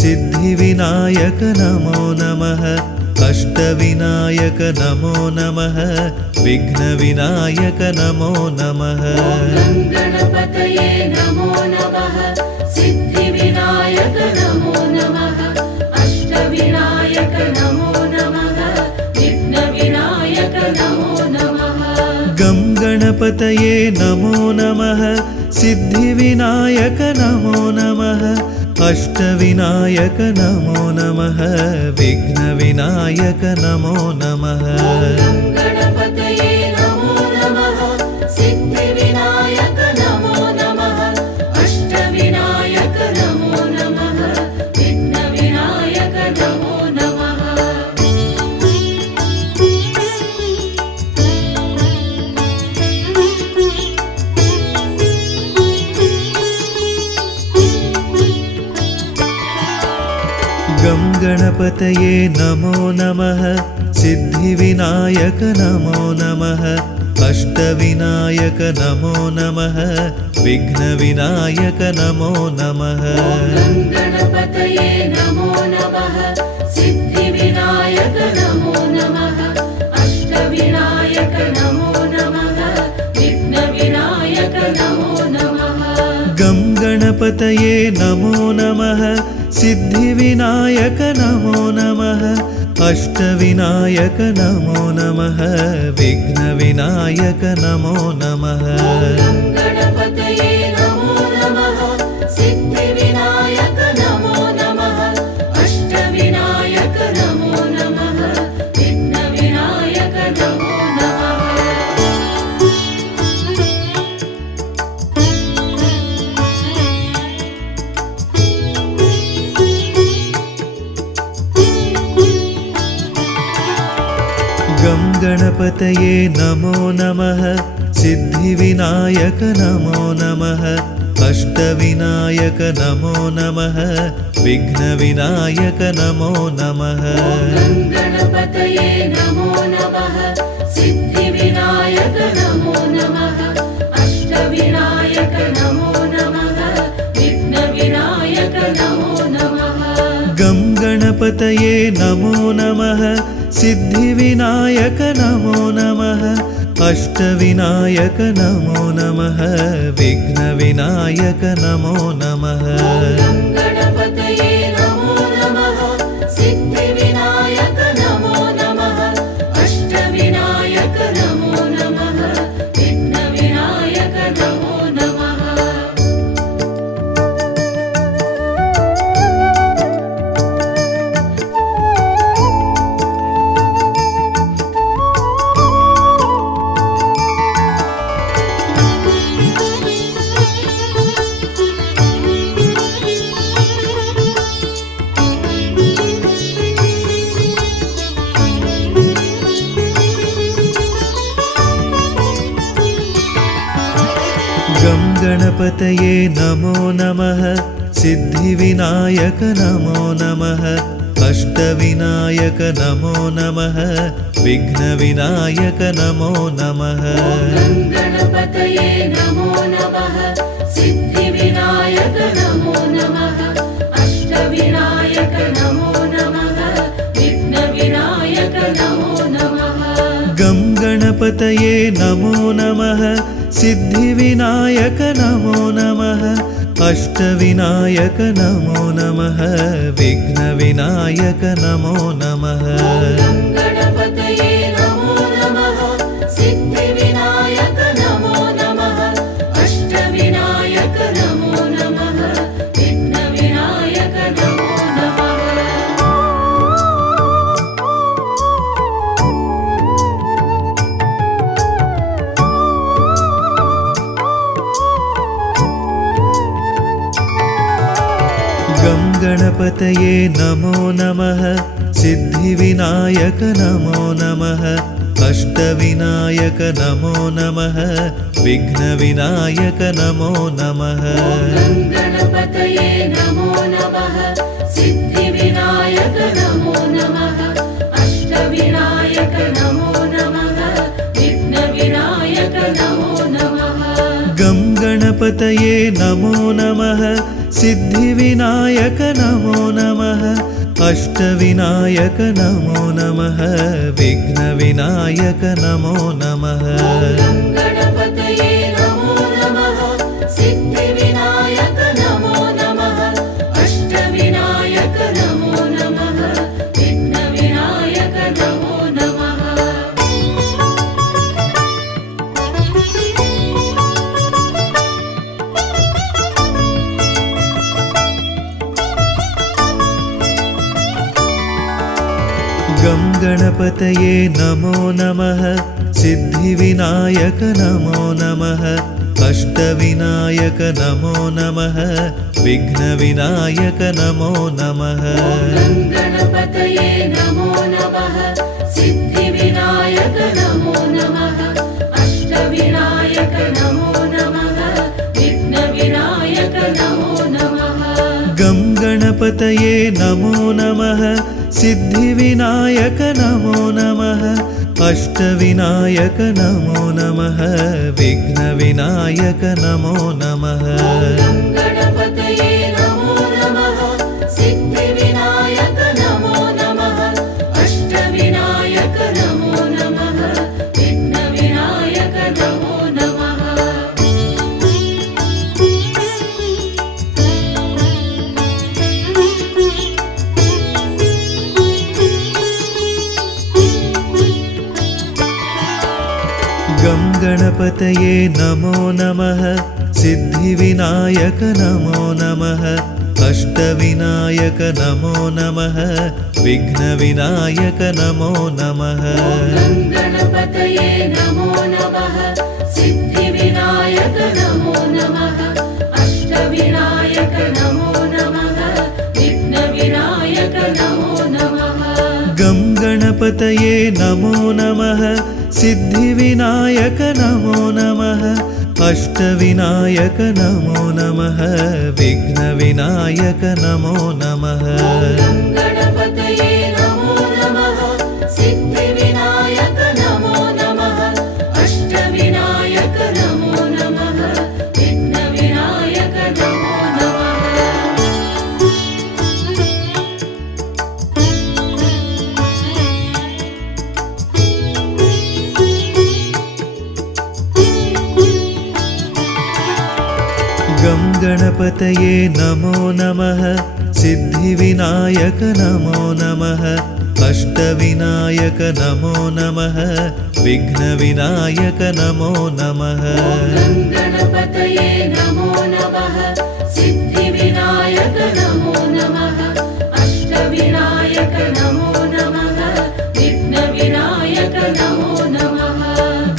सिद्धिविनायक नमो नमः अष्टविनायक नमो नमः विघ्नविनायक नमो नमः गं गणपतये नमो नमः सिद्धिविनायक नमो नमः अष्टविनायक नमो नमः विघ्नविनायक नमो नमः गणपतये नमो नमः सिद्धिविनायक नमो नमः अष्टविनायक नमो नमः विघ्नविनायक नमो नमः गं गणपतये नमो नमः सिद्धिविनायक नमो नमः अष्टविनायक नमो नमः विघ्नविनायक नमो नमः गणपतये नमो नमः सिद्धिविनायक नमो नमः अष्टविनायक नमो नमः विघ्नविनायक नमो नमः गं गणपतये नमो नमः सिद्धिविनायक नमो नमः अष्टविनायक नमो नमः विघ्नविनायक नमो नमः गणपतये नमो नमः सिद्धिविनायक नमो नमः अष्टविनायक नमो नमः विघ्नविनायक नमो नमः गं गणपतये नमो नमः सिद्धिविनायक नमो नमः अष्टविनायक नमो नमः विघ्नविनायक नमो नमः गणपतये नमो नमः सिद्धिविनायक नमो नमः अष्टविनायक नमो नमः विघ्नविनायक नमो नमः गं गणपतये नमो नमः सिद्धिविनायक नमो नमः अष्टविनायक नमो नमः विघ्नविनायक नमो नमः गणपतये नमो नमः सिद्धिविनायक नमो नमः अष्टविनायक नमो नमः विघ्नविनायक नमो नमः गं गणपतये नमो नमः सिद्धिविनायक नमो नमः अष्टविनायक नमो नमः विघ्नविनायक नमो नमः गणपतये नमो नमः सिद्धिविनायक नमो नमः गणपतये नमो नमः सिद्धिविनायक नमो नमः अष्टविनायक नमो नमः विघ्नविनायक नमो नमः गणपतये नमो नमः सिद्धिविनायक नमो नमः अष्टविनायक नमो नमः विघ्नविनायक नमो नमः गं गणपतये नमो नमः सिद्धिविनायक नमो नमः अष्टविनायक नमो नमः विघ्नविनायक नमो नमः गणपतये नमो नमः सिद्धिविनायक नमो नमः अष्टविनायक नमो नमः विघ्नविनायक नमो नमः गं गणपतये नमो नमः सिद्धिविनायक नमो नमः अष्टविनायक नमो नमः विघ्नविनायक नमो नमः गणपतये नमो नमः सिद्धिविनायक नमो नमः अष्टविनायक नमो नमः विघ्नविनायक नमो नमः गं गणपतये नमो नमः सिद्धिविनायक नमो नमः अष्टविनायक नमो नमः विघ्नविनायक नमो नमः गणपतये नमो नमः सिद्धिविनायक नमो नमः अष्टविनायक नमो नमः विघ्नविनायक नमो नमः गं गणपतये नमो नमः सिद्धिविनायक नमो नमः अष्टविनायक नमो नमः विघ्नविनायक नमो नमः गणपतये नमो नमः सिद्धिविनायक नमो नमः अष्टविनायक नमो नमः विघ्नविनायक नमो नमः गं गणपतये नमो नमः सिद्धिविनायक नमो नमः अष्टविनायक नमो नमः विघ्नविनायक नमो नमः गणपतये नमो नमः सिद्धिविनायक नमो नमः अष्टविनायक नमो नमः विघ्नविनायक नमो नमः गं गणपतये नमो नमः सिद्धिविनायक नमो नमः अष्टविनायक नमो नमः विघ्नविनायक नमो नमः गणपतये नमो नमः सिद्धिविनायक नमो नमः अष्टविनायक नमो नमः विघ्नविनायक नमो नमः गं गणपतये नमो नमः सिद्धिविनायक नमो नमः अष्टविनायक नमो नमः विघ्नविनायक नमो नमः गणपतये नमो नमः सिद्धिविनायक नमो नमः अष्टविनायक नमो नमः विघ्नविनायक नमो नमः गं गणपतये नमो नमः सिद्धिविनायक नमो नमः अष्टविनायक नमो नमः विघ्नविनायक नमो नमः गणपतये नमो नमः सिद्धिविनायक नमो नमः अष्टविनायक नमो नमः विघ्नविनायक नमो नमः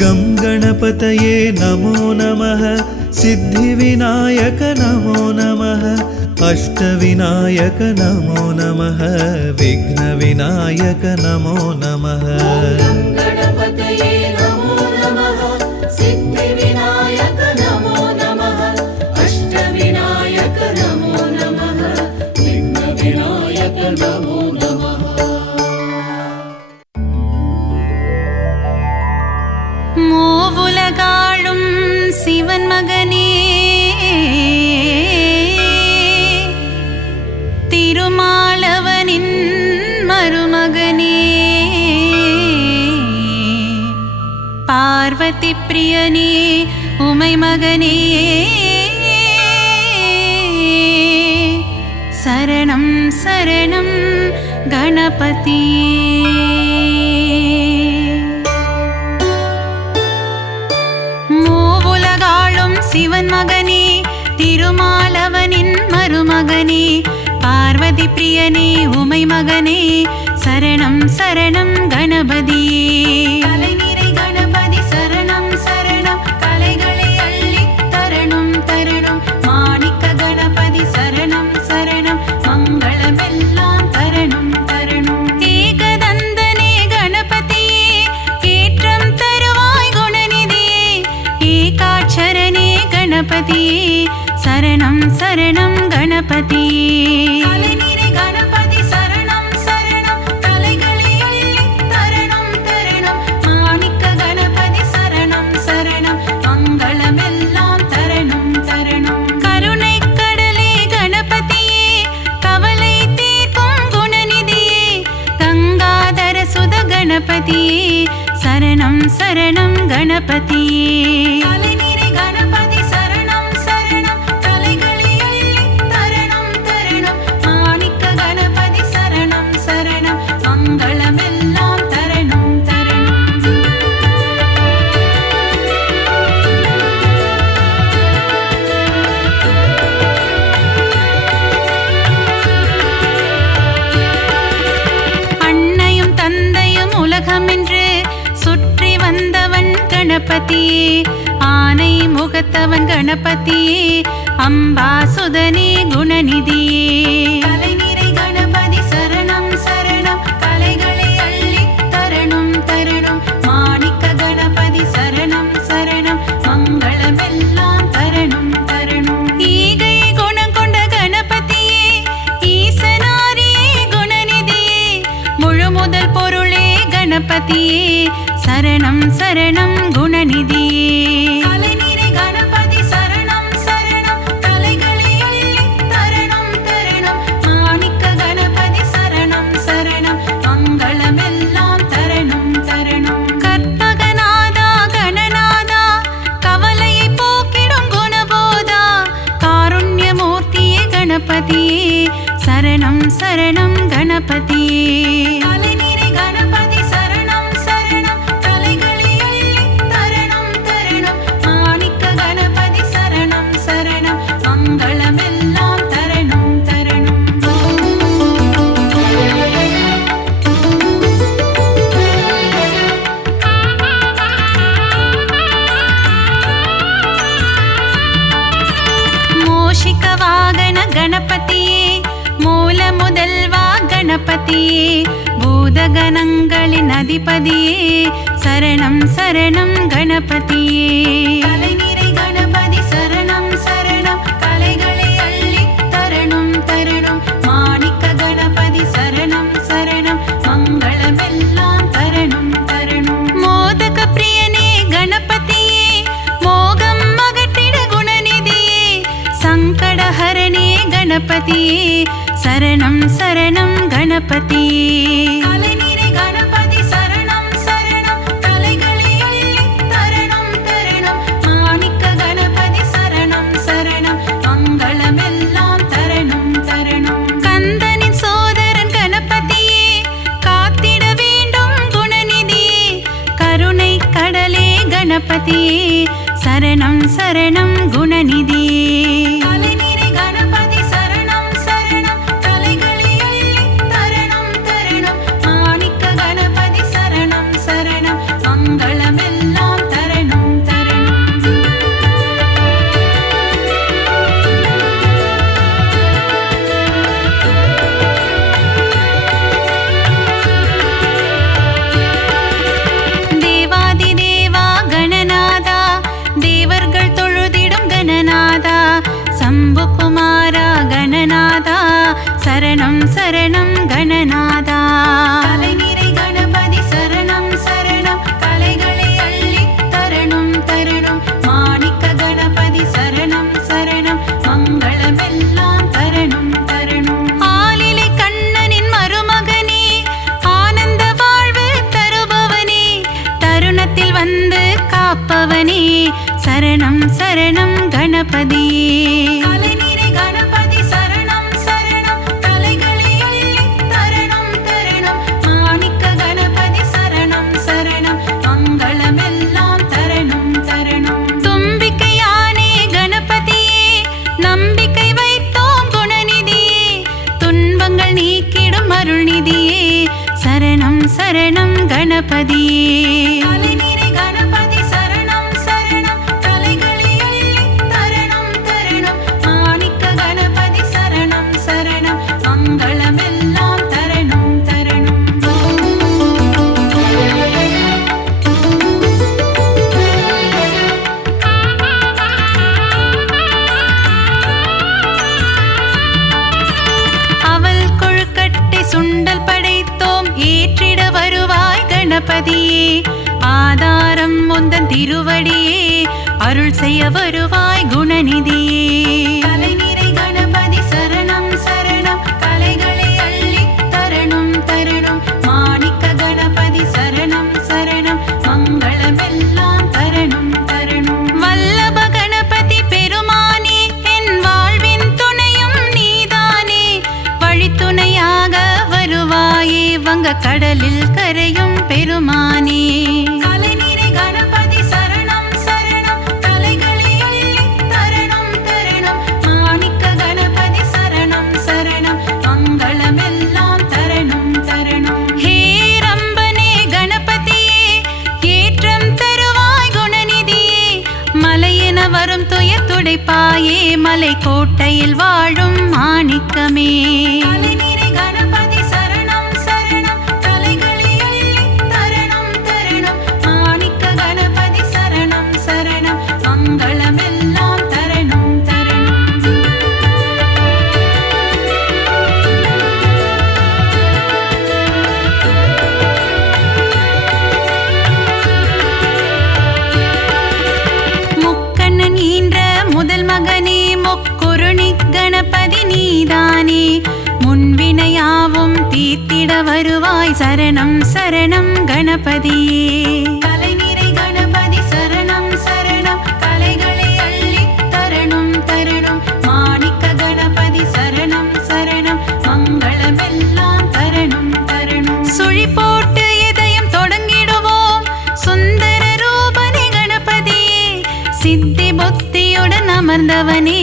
गं गणपतये नमो नमः सिद्धिविनायक नमो नमः अष्टविनायक नमो नमः विघ्नविनायक नमो नमः गणपतये नमो नमः सिद्धिविनायक नमो नमः பார்வதி பிரியனே உமை மகனே சரணம் சரணம் கணபதியே. மூவுலகாளும் சிவன் மகனே திருமாலவனின் மருமகனே பார்வதி பிரியனே உமை மகனே சரணம் சரணம் கணபதியே. கலைநிறை கணபதி சரணம் சரணம் கலைகளை அள்ளி தரணும் தரணும் மாணிக்க கணபதி சரணம் சரணம் மங்களமெல்லாம் தரணும் தரணும். ஏகதந்தனே கணபதியே ஏற்றம் தருவாய் குணநிதியே ஏகாட்சரனே கணபதியே சரணம் சரணம் கணபதியே. கலைநிறை கணபதி சரணம் சரணம் கலைகளை அள்ளி தரணும் தரணும் மாணிக்க கணபதி சரணம் சரணம் மங்களமெல்லாம் தரணும் தரணும். கருணை கடலே கணபதியே கவலை தீர்க்கும் குணநிதியே கங்காதர சுத கணபதியே சரணம் சரணம் கணபதியே. கலைநிறை கணபதி சரணம் சரணம் கலைகளை அள்ளி தரணும் தரணும் மாணிக்க கணபதி சரணம் சரணம் மங்களமெல்லாம் தரணும் தரணும். அன்னையும் தந்தையும் உலகமென்று சுற்றி வந்தவன் கணபதியே ஆனை முகத்தவன் கணபதியே அம்பாசுதனே குணநிதியே. கலைநிறை கணபதி சரணம் சரணம் கலைகளை அள்ளி தரணும் தரணும் மாணிக்க கணபதி சரணம் சரணம் மங்களமெல்லாம் தரணும் தரணும். ஈகை குணம் கொண்ட கணபதியே ஈசனாரியே குணநிதியே முழுமுதல் பொருளே கணபதியே சரணம் சரணம் குணநிதியே. கலைநிறை கணபதி சரணம் சரணம் கலைகளை அள்ளி தரணும் தரணும் மாணிக்க கணபதி சரணம் சரணம் மங்களமெல்லாம் தரணும் தரணும். கற்பகநாதா கணநாதா கவலையை போக்கிடும் குணபோதா காருண்யமூர்த்தியே கணபதியே சரணம் சரணம் கணபதியே. கலைநிறை கணபதி சரணம் சரணம் கலைகளை அள்ளி தரணும் தரணும் மாணிக்க கணபதி சரணம் சரணம் மங்களமெல்லாம் தரணும் தரணும். மோஷிக வாகன கணபதியே மூல முதல்வா கணபதியே பூதகணங்களின் அதிபதியே சரணம் சரணம் கணபதியே. கலைநிறை கணபதி சரணம் சரணம் கலைகளை அள்ளி தரணும் தரணும் மாணிக்க கணபதி சரணம் சரணம் மங்களமெல்லாம் தரணும் தரணும். மோதக பிரியனே கணபதியே மோகம் அகற்றிட குணநிதியே சங்கடஹரணே கணபதியே சரணம் சரணம் கணபதியே. கலைநிறை கணபதி சரணம் சரணம் கலைகளை அள்ளி தரணும் தரணும் மாணிக்க கணபதி சரணம் சரணம் மங்களமெல்லாம் தரணும் தரணும். கந்தனின் சோதரன் கணபதியே காத்திட வேண்டும் குணநிதியே கருணை கடலே கணபதியே சரணம் சரணம் குணநிதியே. கலைநிறை கணபதி சரணம் சரணம் கலைகளை அள்ளி தரணும் தரணும் மாணிக்க கணபதி சரணம் சரணம் மங்களமெல்லாம் தரணும் தரணும். தேவாதி தேவா கணநாதா தேவர்கள் தொழுதிடும் கணநாதா சம்புகுமாரா கணநாதா சரணம் சரணம் கணநாதா. கலைநிறை கணபதி சரணம் சரணம் கலைகளை அள்ளி தரணும் தரணும் மாணிக்க கணபதி சரணம் சரணம் மங்களமெல்லாம் தரணும் தரணும். ஆலிலை கண்ணனின் மருமகனே ஆனந்த வாழ்வு தருபவனே தருணத்தில் வந்து சரணம் கணபதியே. தலைநிறை கணபதி சரணம் சரணம் தலைகளை அள்ளி தரணம் தரணம். மாணிக்க கணபதி சரணம் சரணம் மங்களமெல்லாம் தரணம் தரணம். அவல் கொழுக்கட்டை சுண்டல் படைத்தோம் ஏற்றிட வருவாய் கணபதியே. ஆதாரம் முந்தன் திருவடியே அருள் செய்ய வருவாய் குணநிதியே. தலைநிறை கணபதி சரணம் சரணம் கலைகளை அள்ளி தரணம் தரணம். மாணிக்க கணபதி சரணம் சரணம் மங்களமெல்லாம் தரணம் தரணம். வல்லப கணபதி பெருமானே என் வாழ்வின் துணையும் நீதானே. வழித்துணையாக வருவாயே வங்க கடலில் கரையும் பெருமானே. தலைநிறை கணபதி சரணம் சரணம் தலைகளை அள்ளி தரணம் தரணம். மாணிக்க கணபதி சரணம் சரணம் மங்களமெல்லாம் தரணம் தரணம். ஹே ரம்பனே கணபதியே ஏற்றம் தருவாய் குணநிதியே. மலையென வரும் துயர் துடைப்பாயே மலை கோட்டையில் வாழும் மாணிக்கமே. தலைநிறை கணபதி சரணம் சரணம் தலைகளை அள்ளி தரணம் தரணம். மாணிக்க கணபதி சரணம் சரணம் மங்களமெல்லாம் தரணம் தரணம். முக்கண்ணன் ஈன்ற முதல் மகனே முக்குருணி கணபதி நீதானே. முன்வினையாவும் தீர்த்திட வருவாய் சரணம் சரணம் கணபதியே. தலைநிறை கணபதி சரணம் சரணம் கலைகளை அள்ளி தரணம் தரணம். மாணிக்க கணபதி சரணம் சரணம் மங்களமெல்லாம் தரணம் தரணம். சுழி போட்டு இதயம் தொடங்கிடுவோம் சுந்தர ரூபனே கணபதியே. சித்தி புத்தியுடன் அமர்ந்தவனே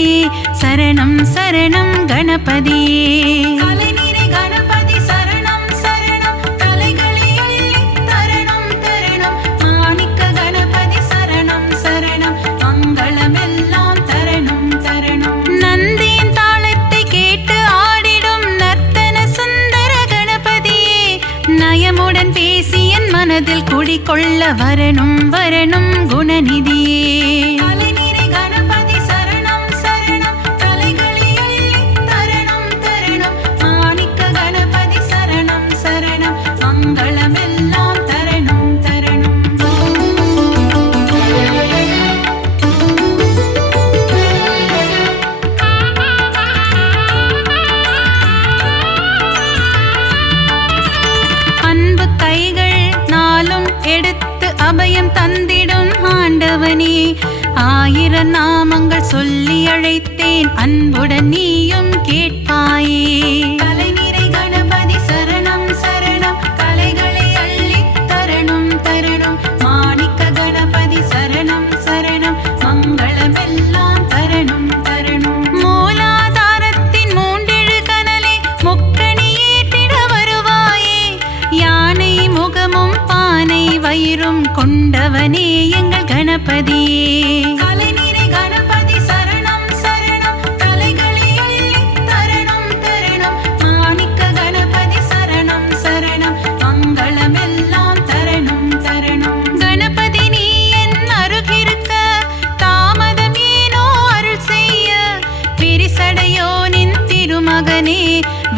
சரணம் சரணம் கணபதியே. தலைநிறை கணபதி சரணம் சரணம் தலைகளை அள்ளி தரணம் தரணம். மாணிக்க கணபதி சரணம் சரணம் மங்களமெல்லாம் தரணம் தரணம். நந்தியின் தாளத்தை கேட்டு ஆடிடும் நர்த்தன சுந்தர கணபதியே. நயமுடன் பேசி என் மனதில் குடிகொள்ள வரணும் வரணும் குணநிதியே. தலைநிறை கணபதி சரணம் சரணம் தலைகளை அள்ளி தரணம் தரணம். மாணிக்க கணபதி சரணம் சரணம் மங்களமெல்லாம் தரணம் தரணம். அன்பு கைகள் நாளும் எடுத்து அபயம் தந்திடும் ஆண்டவனே. ஆயிரம் நாமங்கள் சொல்லி அழைத்தேன் அன்புடன் நீயும் கேட்பாயே. தலைநிறை கணபதி சரணம் சரணம் கலைகளை அள்ளி தரணம் தரணம். மாணிக்க கணபதி சரணம் சரணம் மங்களமெல்லாம் தரணம் தரணம். மூலாதாரத்தின் மூண்டெழு கனலை முக்கணி ஏற்றிட வருவாயே. யானை முகமும் பானை வயிறும் கொண்டவனே எங்கள் கணபதியே. தலைநிறை கணபதி சரணம் சரணம் தலைகளை அள்ளி தரணம் தரணம். மாணிக்க கணபதி சரணம் சரணம் மங்களமெல்லாம் தரணம் தரணம். கணபதி நீ என் அருகிருக்க தாமதம் ஏனோ அருள் செய்ய. விரிசடையோனின் திருமகனே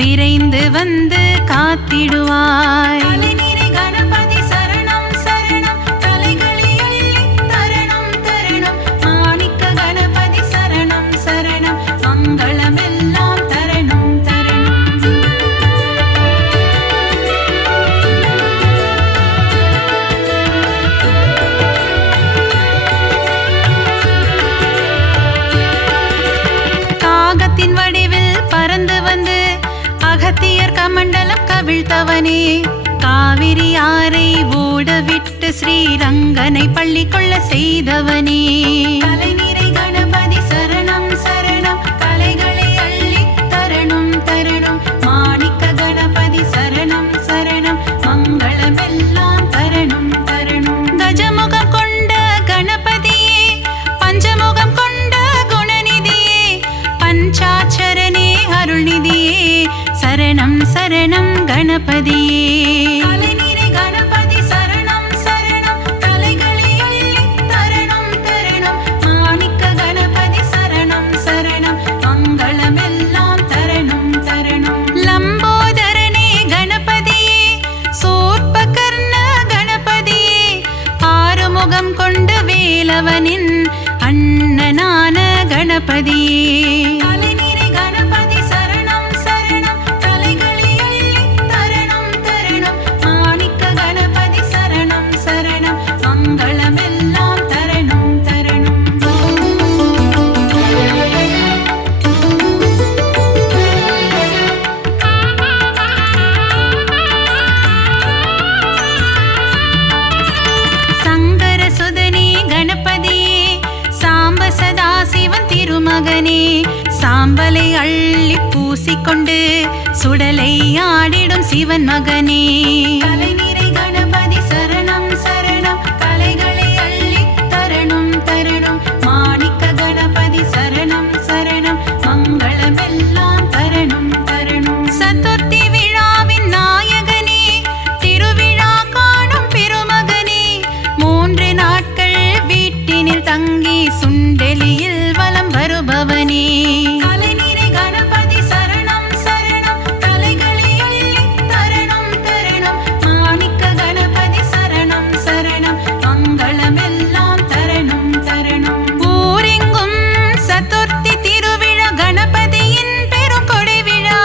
விரைந்து வந்து காத்திடுவாய். தலைநிறை கணபதி சரணம் சரணம் தலைகளை அள்ளி தரணம் தரணம். மாணிக்க கணபதி சரணம் சரணம் மங்களமெல்லாம் தரணம் தரணம். காகத்தின் வடிவில் பறந்து வந்து அகத்தியர் கமண்டலம் கவிழ்த்தவனே. காவிரி ஆரை ஓடவிட்டு ஸ்ரீரங்கனை பள்ளி கொள்ள செய்தவனே. தலைநிறை கணபதி சரணம் சரணம் கலைகளை அள்ளி தரணம் தரணம். மாணிக்க கணபதி சரணம் சரணம் மங்கள கணபதியே. தலைநிறை கணபதி சரணம் சரணம், தலைகளை அள்ளி தரணம் தரணம். மாணிக்க கணபதி சரணம் சரணம், மங்களமெல்லாம் தரணும் தரணும். லம்போதரனே கணபதியே, சூர்பகர்ண கணபதியே, ஆறுமுகம் கொண்ட வேலவனின் அண்ணனான கணபதியே. தலைநிறை கணபதி சரணம் சரணம், தலைகளை அள்ளி தரணம் தரணம். மாணிக்க கணபதி சரணம் சரணம், மங்களமெல்லாம் தரணும் தரணும். சங்கர சுதனே கணபதியே, சாம்ப சதாசிவன் திருமகனே, சாம்பலை அள்ளி பூசிக்கொண்டு சுடலை ஆடிடும் சிவன் மகனே. தலைநிறை கணபதி சரணம் சரணம், தலைகளை அள்ளி தரணம் தரணம். மாணிக்க கணபதி சரணம் சரணம், மங்களமெல்லாம் தரணும் தரணும். சதுர்த்தி விழாவின் நாயகனே, திருவிழா காணும் பெருமகனே, 3 நாட்கள் வீட்டினில் தங்கி சுண்டெலியில் வலம் வருபவனே. தலைநிறை கணபதி சரணம் சரணம், தலைகளை அள்ளி தரணம் தரணம். மாணிக்க கணபதி சரணம் சரணம், மங்களமெல்லாம் தரணும் தரணும். ஊரெங்கும் சதுர்த்தி திருவிழா, கணபதியின் பெருங்கொடை விழா,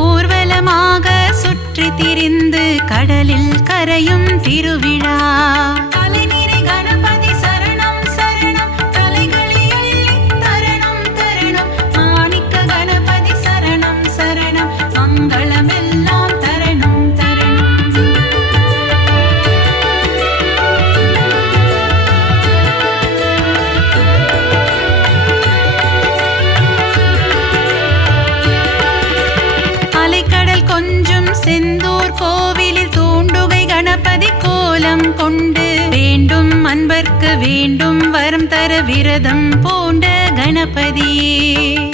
ஊர்வலமாக சுற்றி திரிந்து கடலில் கரையும் திருவிழா. தலைநிறை கணபதி சரணம் சரணம், தலைகளை அள்ளி தரணம் தரணம். மாணிக்க கணபதி சரணம் சரணம், மங்களமெல்லாம் தரணும் தரணும். அலைக்கடல் கொஞ்சும் செந்தூர் கோவிலில் தூண்டுகை கணபதி கோலம் கொண்டு வேண்டும் அன்பர்க்கு வேண்டும் வரம் தர விரதம் பூண்ட கணபதியே.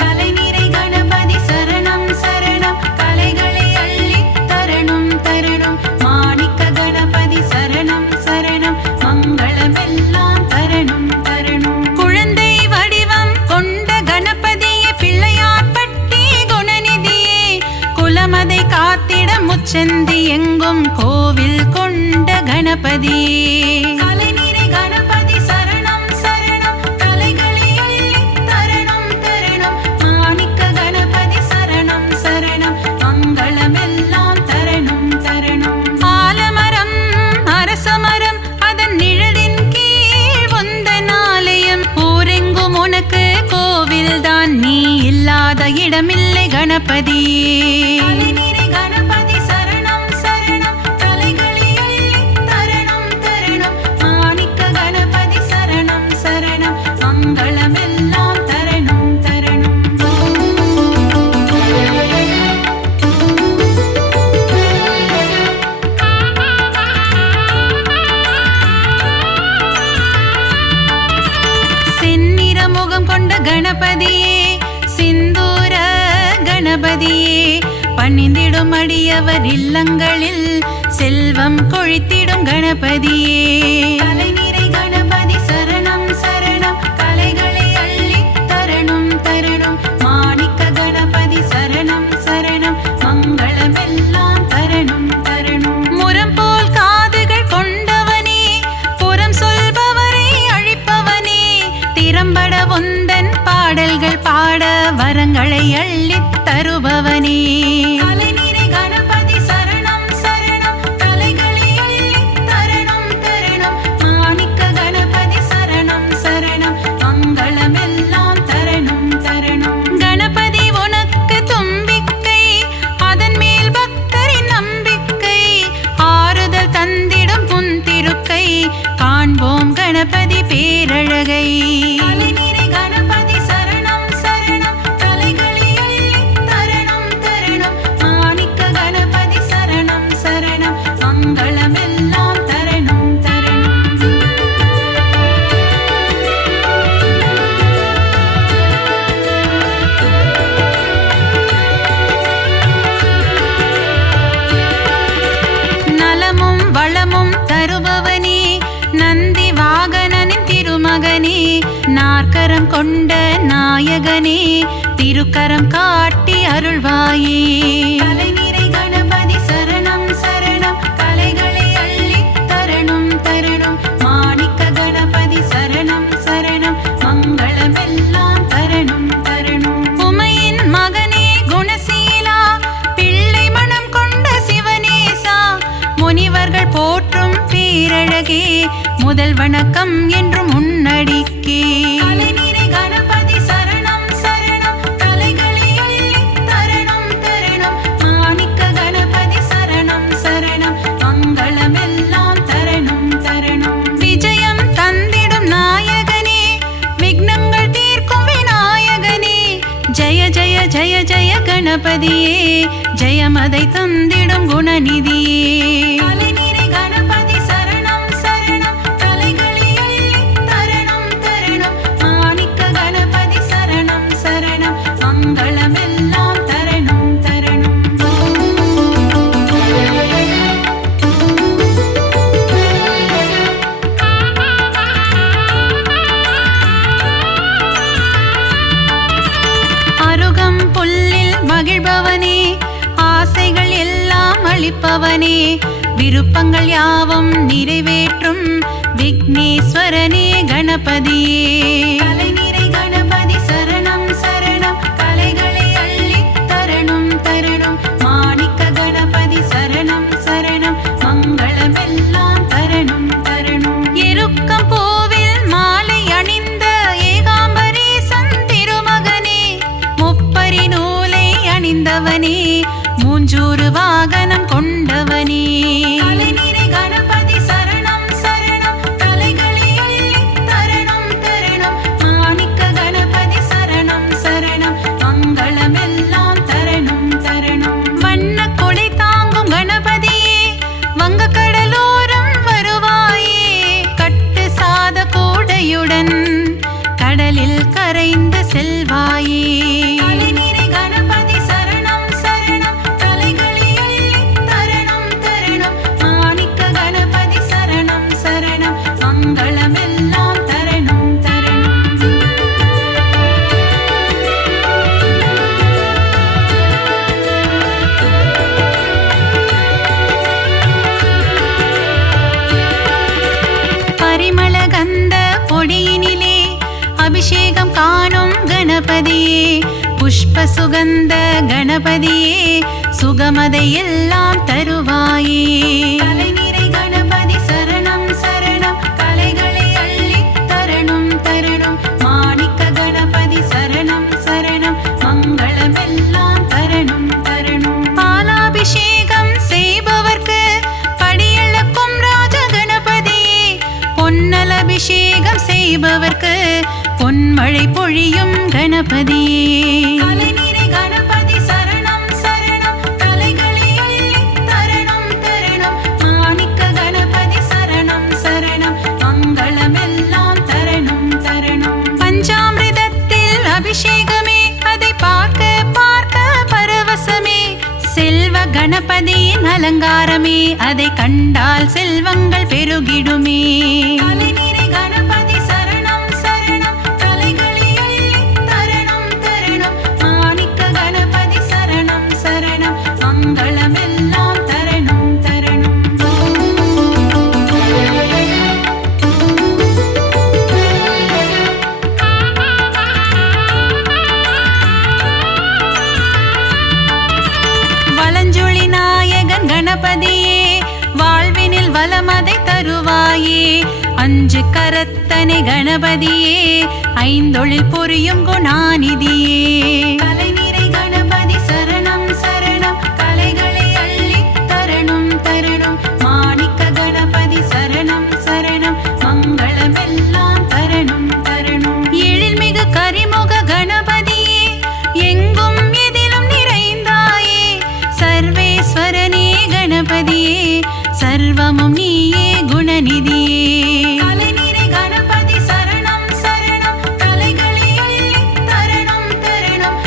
தலைநிறை கணபதி சரணம் சரணம், தலைகளை அள்ளி தரணம் தரணம். மாணிக்க கணபதி சரணம் சரணம், மங்களமெல்லாம் தரணும் தரணும். குழந்தை வடிவம் கொண்ட கணபதியே, பிள்ளையார்பட்டி குணநிதியே, குலமதை காத்திட முச்சந்தி எங்கும் கோவில் கொண்ட கணபதியே. தலைநிறை கணபதி சரணம் சரணம், தலைகளை அள்ளி தரணம் தரணம். மாணிக்க கணபதி சரணம் சரணம், மங்களமெல்லாம் தரணும் தரணும். ஆலமரம் அரசமரம் அதன் நிழலின் கீழ் உந்தன் ஆலயம், ஊரெங்கும் உனக்கு கோவில்தான், நீ இல்லாத இடமில்லை கணபதியே. தலைநிறை கணபதி சரணம் சரணம், தலைகளை அள்ளி தரணம் தரணம். மாணிக்க கணபதி சரணம் சரணம், மங்களமெல்லாம் தரணும் தரணும். செந்நிற முகம் கொண்ட கணபதியே, சிந்தூர கணபதியே, பணிந்திடும் அடியவர் இல்லங்களில் செல்வம் கொழித்திடும் கணபதியே. தலைநிறை கணபதி சரணம் சரணம், தலைகளை அள்ளி தரணம் தரணம். மாணிக்க கணபதி சரணம் சரணம், மங்களமெல்லாம் தரணும் தரணும். முரம் போல் காதுகள் கொண்டவனே, புறம் சொல்பவரை அழிப்பவனே, திறம்பட உந்தன் பாடல்கள் பாட வரங்களை அள்ளித் தருபவனே. தலைநிறை கணபதி சரணம் சரணம், தலைகளை அள்ளி தரணம் தரணம். மாணிக்க கணபதி சரணம் சரணம், மங்களமெல்லாம் தரணும் தரணும். கணபதி உனக்கு தும்பிக்கை, அதன் மேல் பக்தரின் நம்பிக்கை, ஆறுதல் தந்திடும் புன் திருக்கை, காண்போம் கணபதி பேரழகை. தலைநிறை கணபதி சரணம் சரணம், தலைகளை அள்ளி தரணம் தரணம். கொண்ட நாயகனே திருக்கரம் காட்டி அருள்வாயே. கலைநிறை கணபதி சரணம் சரணம் கலைகளை அள்ளி தரணும் தரணும். மாணிக்க கணபதி சரணம் சரணம் மங்களமெல்லாம் தரணும் தரணும். உமையின் மகனே குணசீலா பிள்ளை மனம் கொண்ட சிவனேசா முனிவர்கள் போற்றும் பேரழகே முதல் வணக்கம் என்றும் உன்னடிக்கே. கலைநிறை கணபதி சரணம் சரணம் கலைகளை அள்ளி தரணும் தரணும். மாணிக்க கணபதி சரணம் சரணம் மங்களமெல்லாம் தரணும் தரணும். விஜயம் தந்திடும் நாயகனே விக்னங்கள் தீர்க்கும் விநாயகனே ஜெய ஜெய ஜெய ஜெய கணபதியே ஜெயமதை தந்திடும் குணநிதியே. கலைநிறை கணபதி சரணம் சரணம் கலைகளை அள்ளி தரணும் தரணும். மாணிக்க கணபதி சரணம் சரணம் மங்களமெல்லாம் தரணும் தரணும். அருகம் புல்லில் மகிழ்பவனே ஆசைகள் எல்லாம் அளிப்பவனே விருப்பங்கள் யாவும் நிறைவேற்றும் விக்னேஸ்வரனே கணபதியே. கலைநிறை கணபதி சரணம் சரணம் கலைகளை அள்ளி தரணும் தரணும். மாணிக்க கணபதி சரணம் சரணம் மங்களமெல்லாம் தரணும் தரணும். எருக்கம் பூவில் மாலை அணிந்த ஏகாம்பரேசன் திருமகனே முப்பரி நூலை அணிந்தவனே மூஞ்சூறு வாகனம் கொண்டவனே. கலைநிறை கணபதி சரணம் சரணம் கலைகளை அள்ளி தரணும் தரணும். மாணிக்க கணபதி சரணம் சரணம் மங்களமெல்லாம் தரணும் தரணும். வண்ண கொடை தாங்கும் கணபதியே வங்க கடலோரம் வருவாயே கட்டு சாத கூடையுடன் கடலில் கரைந்து செல்வாயே. கலைநிறை கணபதி சரணம் சரணம் கலைகளை அள்ளி தரணும் தரணும். மாணிக்க கணபதி சரணம் சரணம் மங்களமெல்லாம் தரணும் தரணும். பரிமள கந்த பொடியினிலே அபிஷேகம் காணும் கணபதியே புஷ்ப சுகந்த கணபதியே சுகமதை எல்லாம் தருவாயே. கலைநிறை கணபதி சரணம் சரணம் கலைகளை அள்ளி தரணும் தரணும். மாணிக்க கணபதி சரணம் சரணம் மங்களமெல்லாம் தரணும் தரணும். பாலாபிஷேகம் செய்பவர்க்கு படியளக்கும் ராஜ கணபதியே பொன்னல் அபிஷேகம் செய்பவர்க்கு பொன்மழை பொழியும் கணபதியே. கலைநிறை கணபதி சரணம் சரணம் கலைகளை அள்ளி தரணும் தரணும். மாணிக்க கணபதி சரணம் சரணம் மங்களமெல்லாம் தரணும் தரணும். பஞ்சாமிர்தத்தில் அபிஷேகமே அதை பார்க்க பார்க்க பரவசமே செல்வ கணபதியின் அலங்காரமே அதை கண்டால் செல்வங்கள் பெருகிடுமே. கலைநிறை கணபதி சரணம் சரணம் கலைகளை அள்ளி தரணும் தரணும். மாணிக்க கணபதி சரணம் சரணம் மங்களமெல்லாம் தரணும் தரணும். வலஞ்சுழி நாயகன் கணபதியே வாழ்வினில் வளமதை தருவாயே அஞ்சு கரத்தனை கணபதியே ஐந்தொழில் புரியும் குணாநிதியே. கலைநிறை கணபதி சரணம் சரணம் கலைகளை அள்ளி தரணும் தரணும். மாணிக்க கணபதி சரணம் சரணம் மங்களமெல்லாம் தரணும் தரணும். எழில்மிகு கரிமுக கணபதியே எங்கும் எதிலும் நிறைந்தாயே சர்வேஸ்வரனே கணபதியே சர்வமும் நீயே குணநிதியே. கலைநிறை கணபதி சரணம் சரணம் கலைகளை அள்ளி தரணும் தரணும்.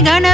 கணபதி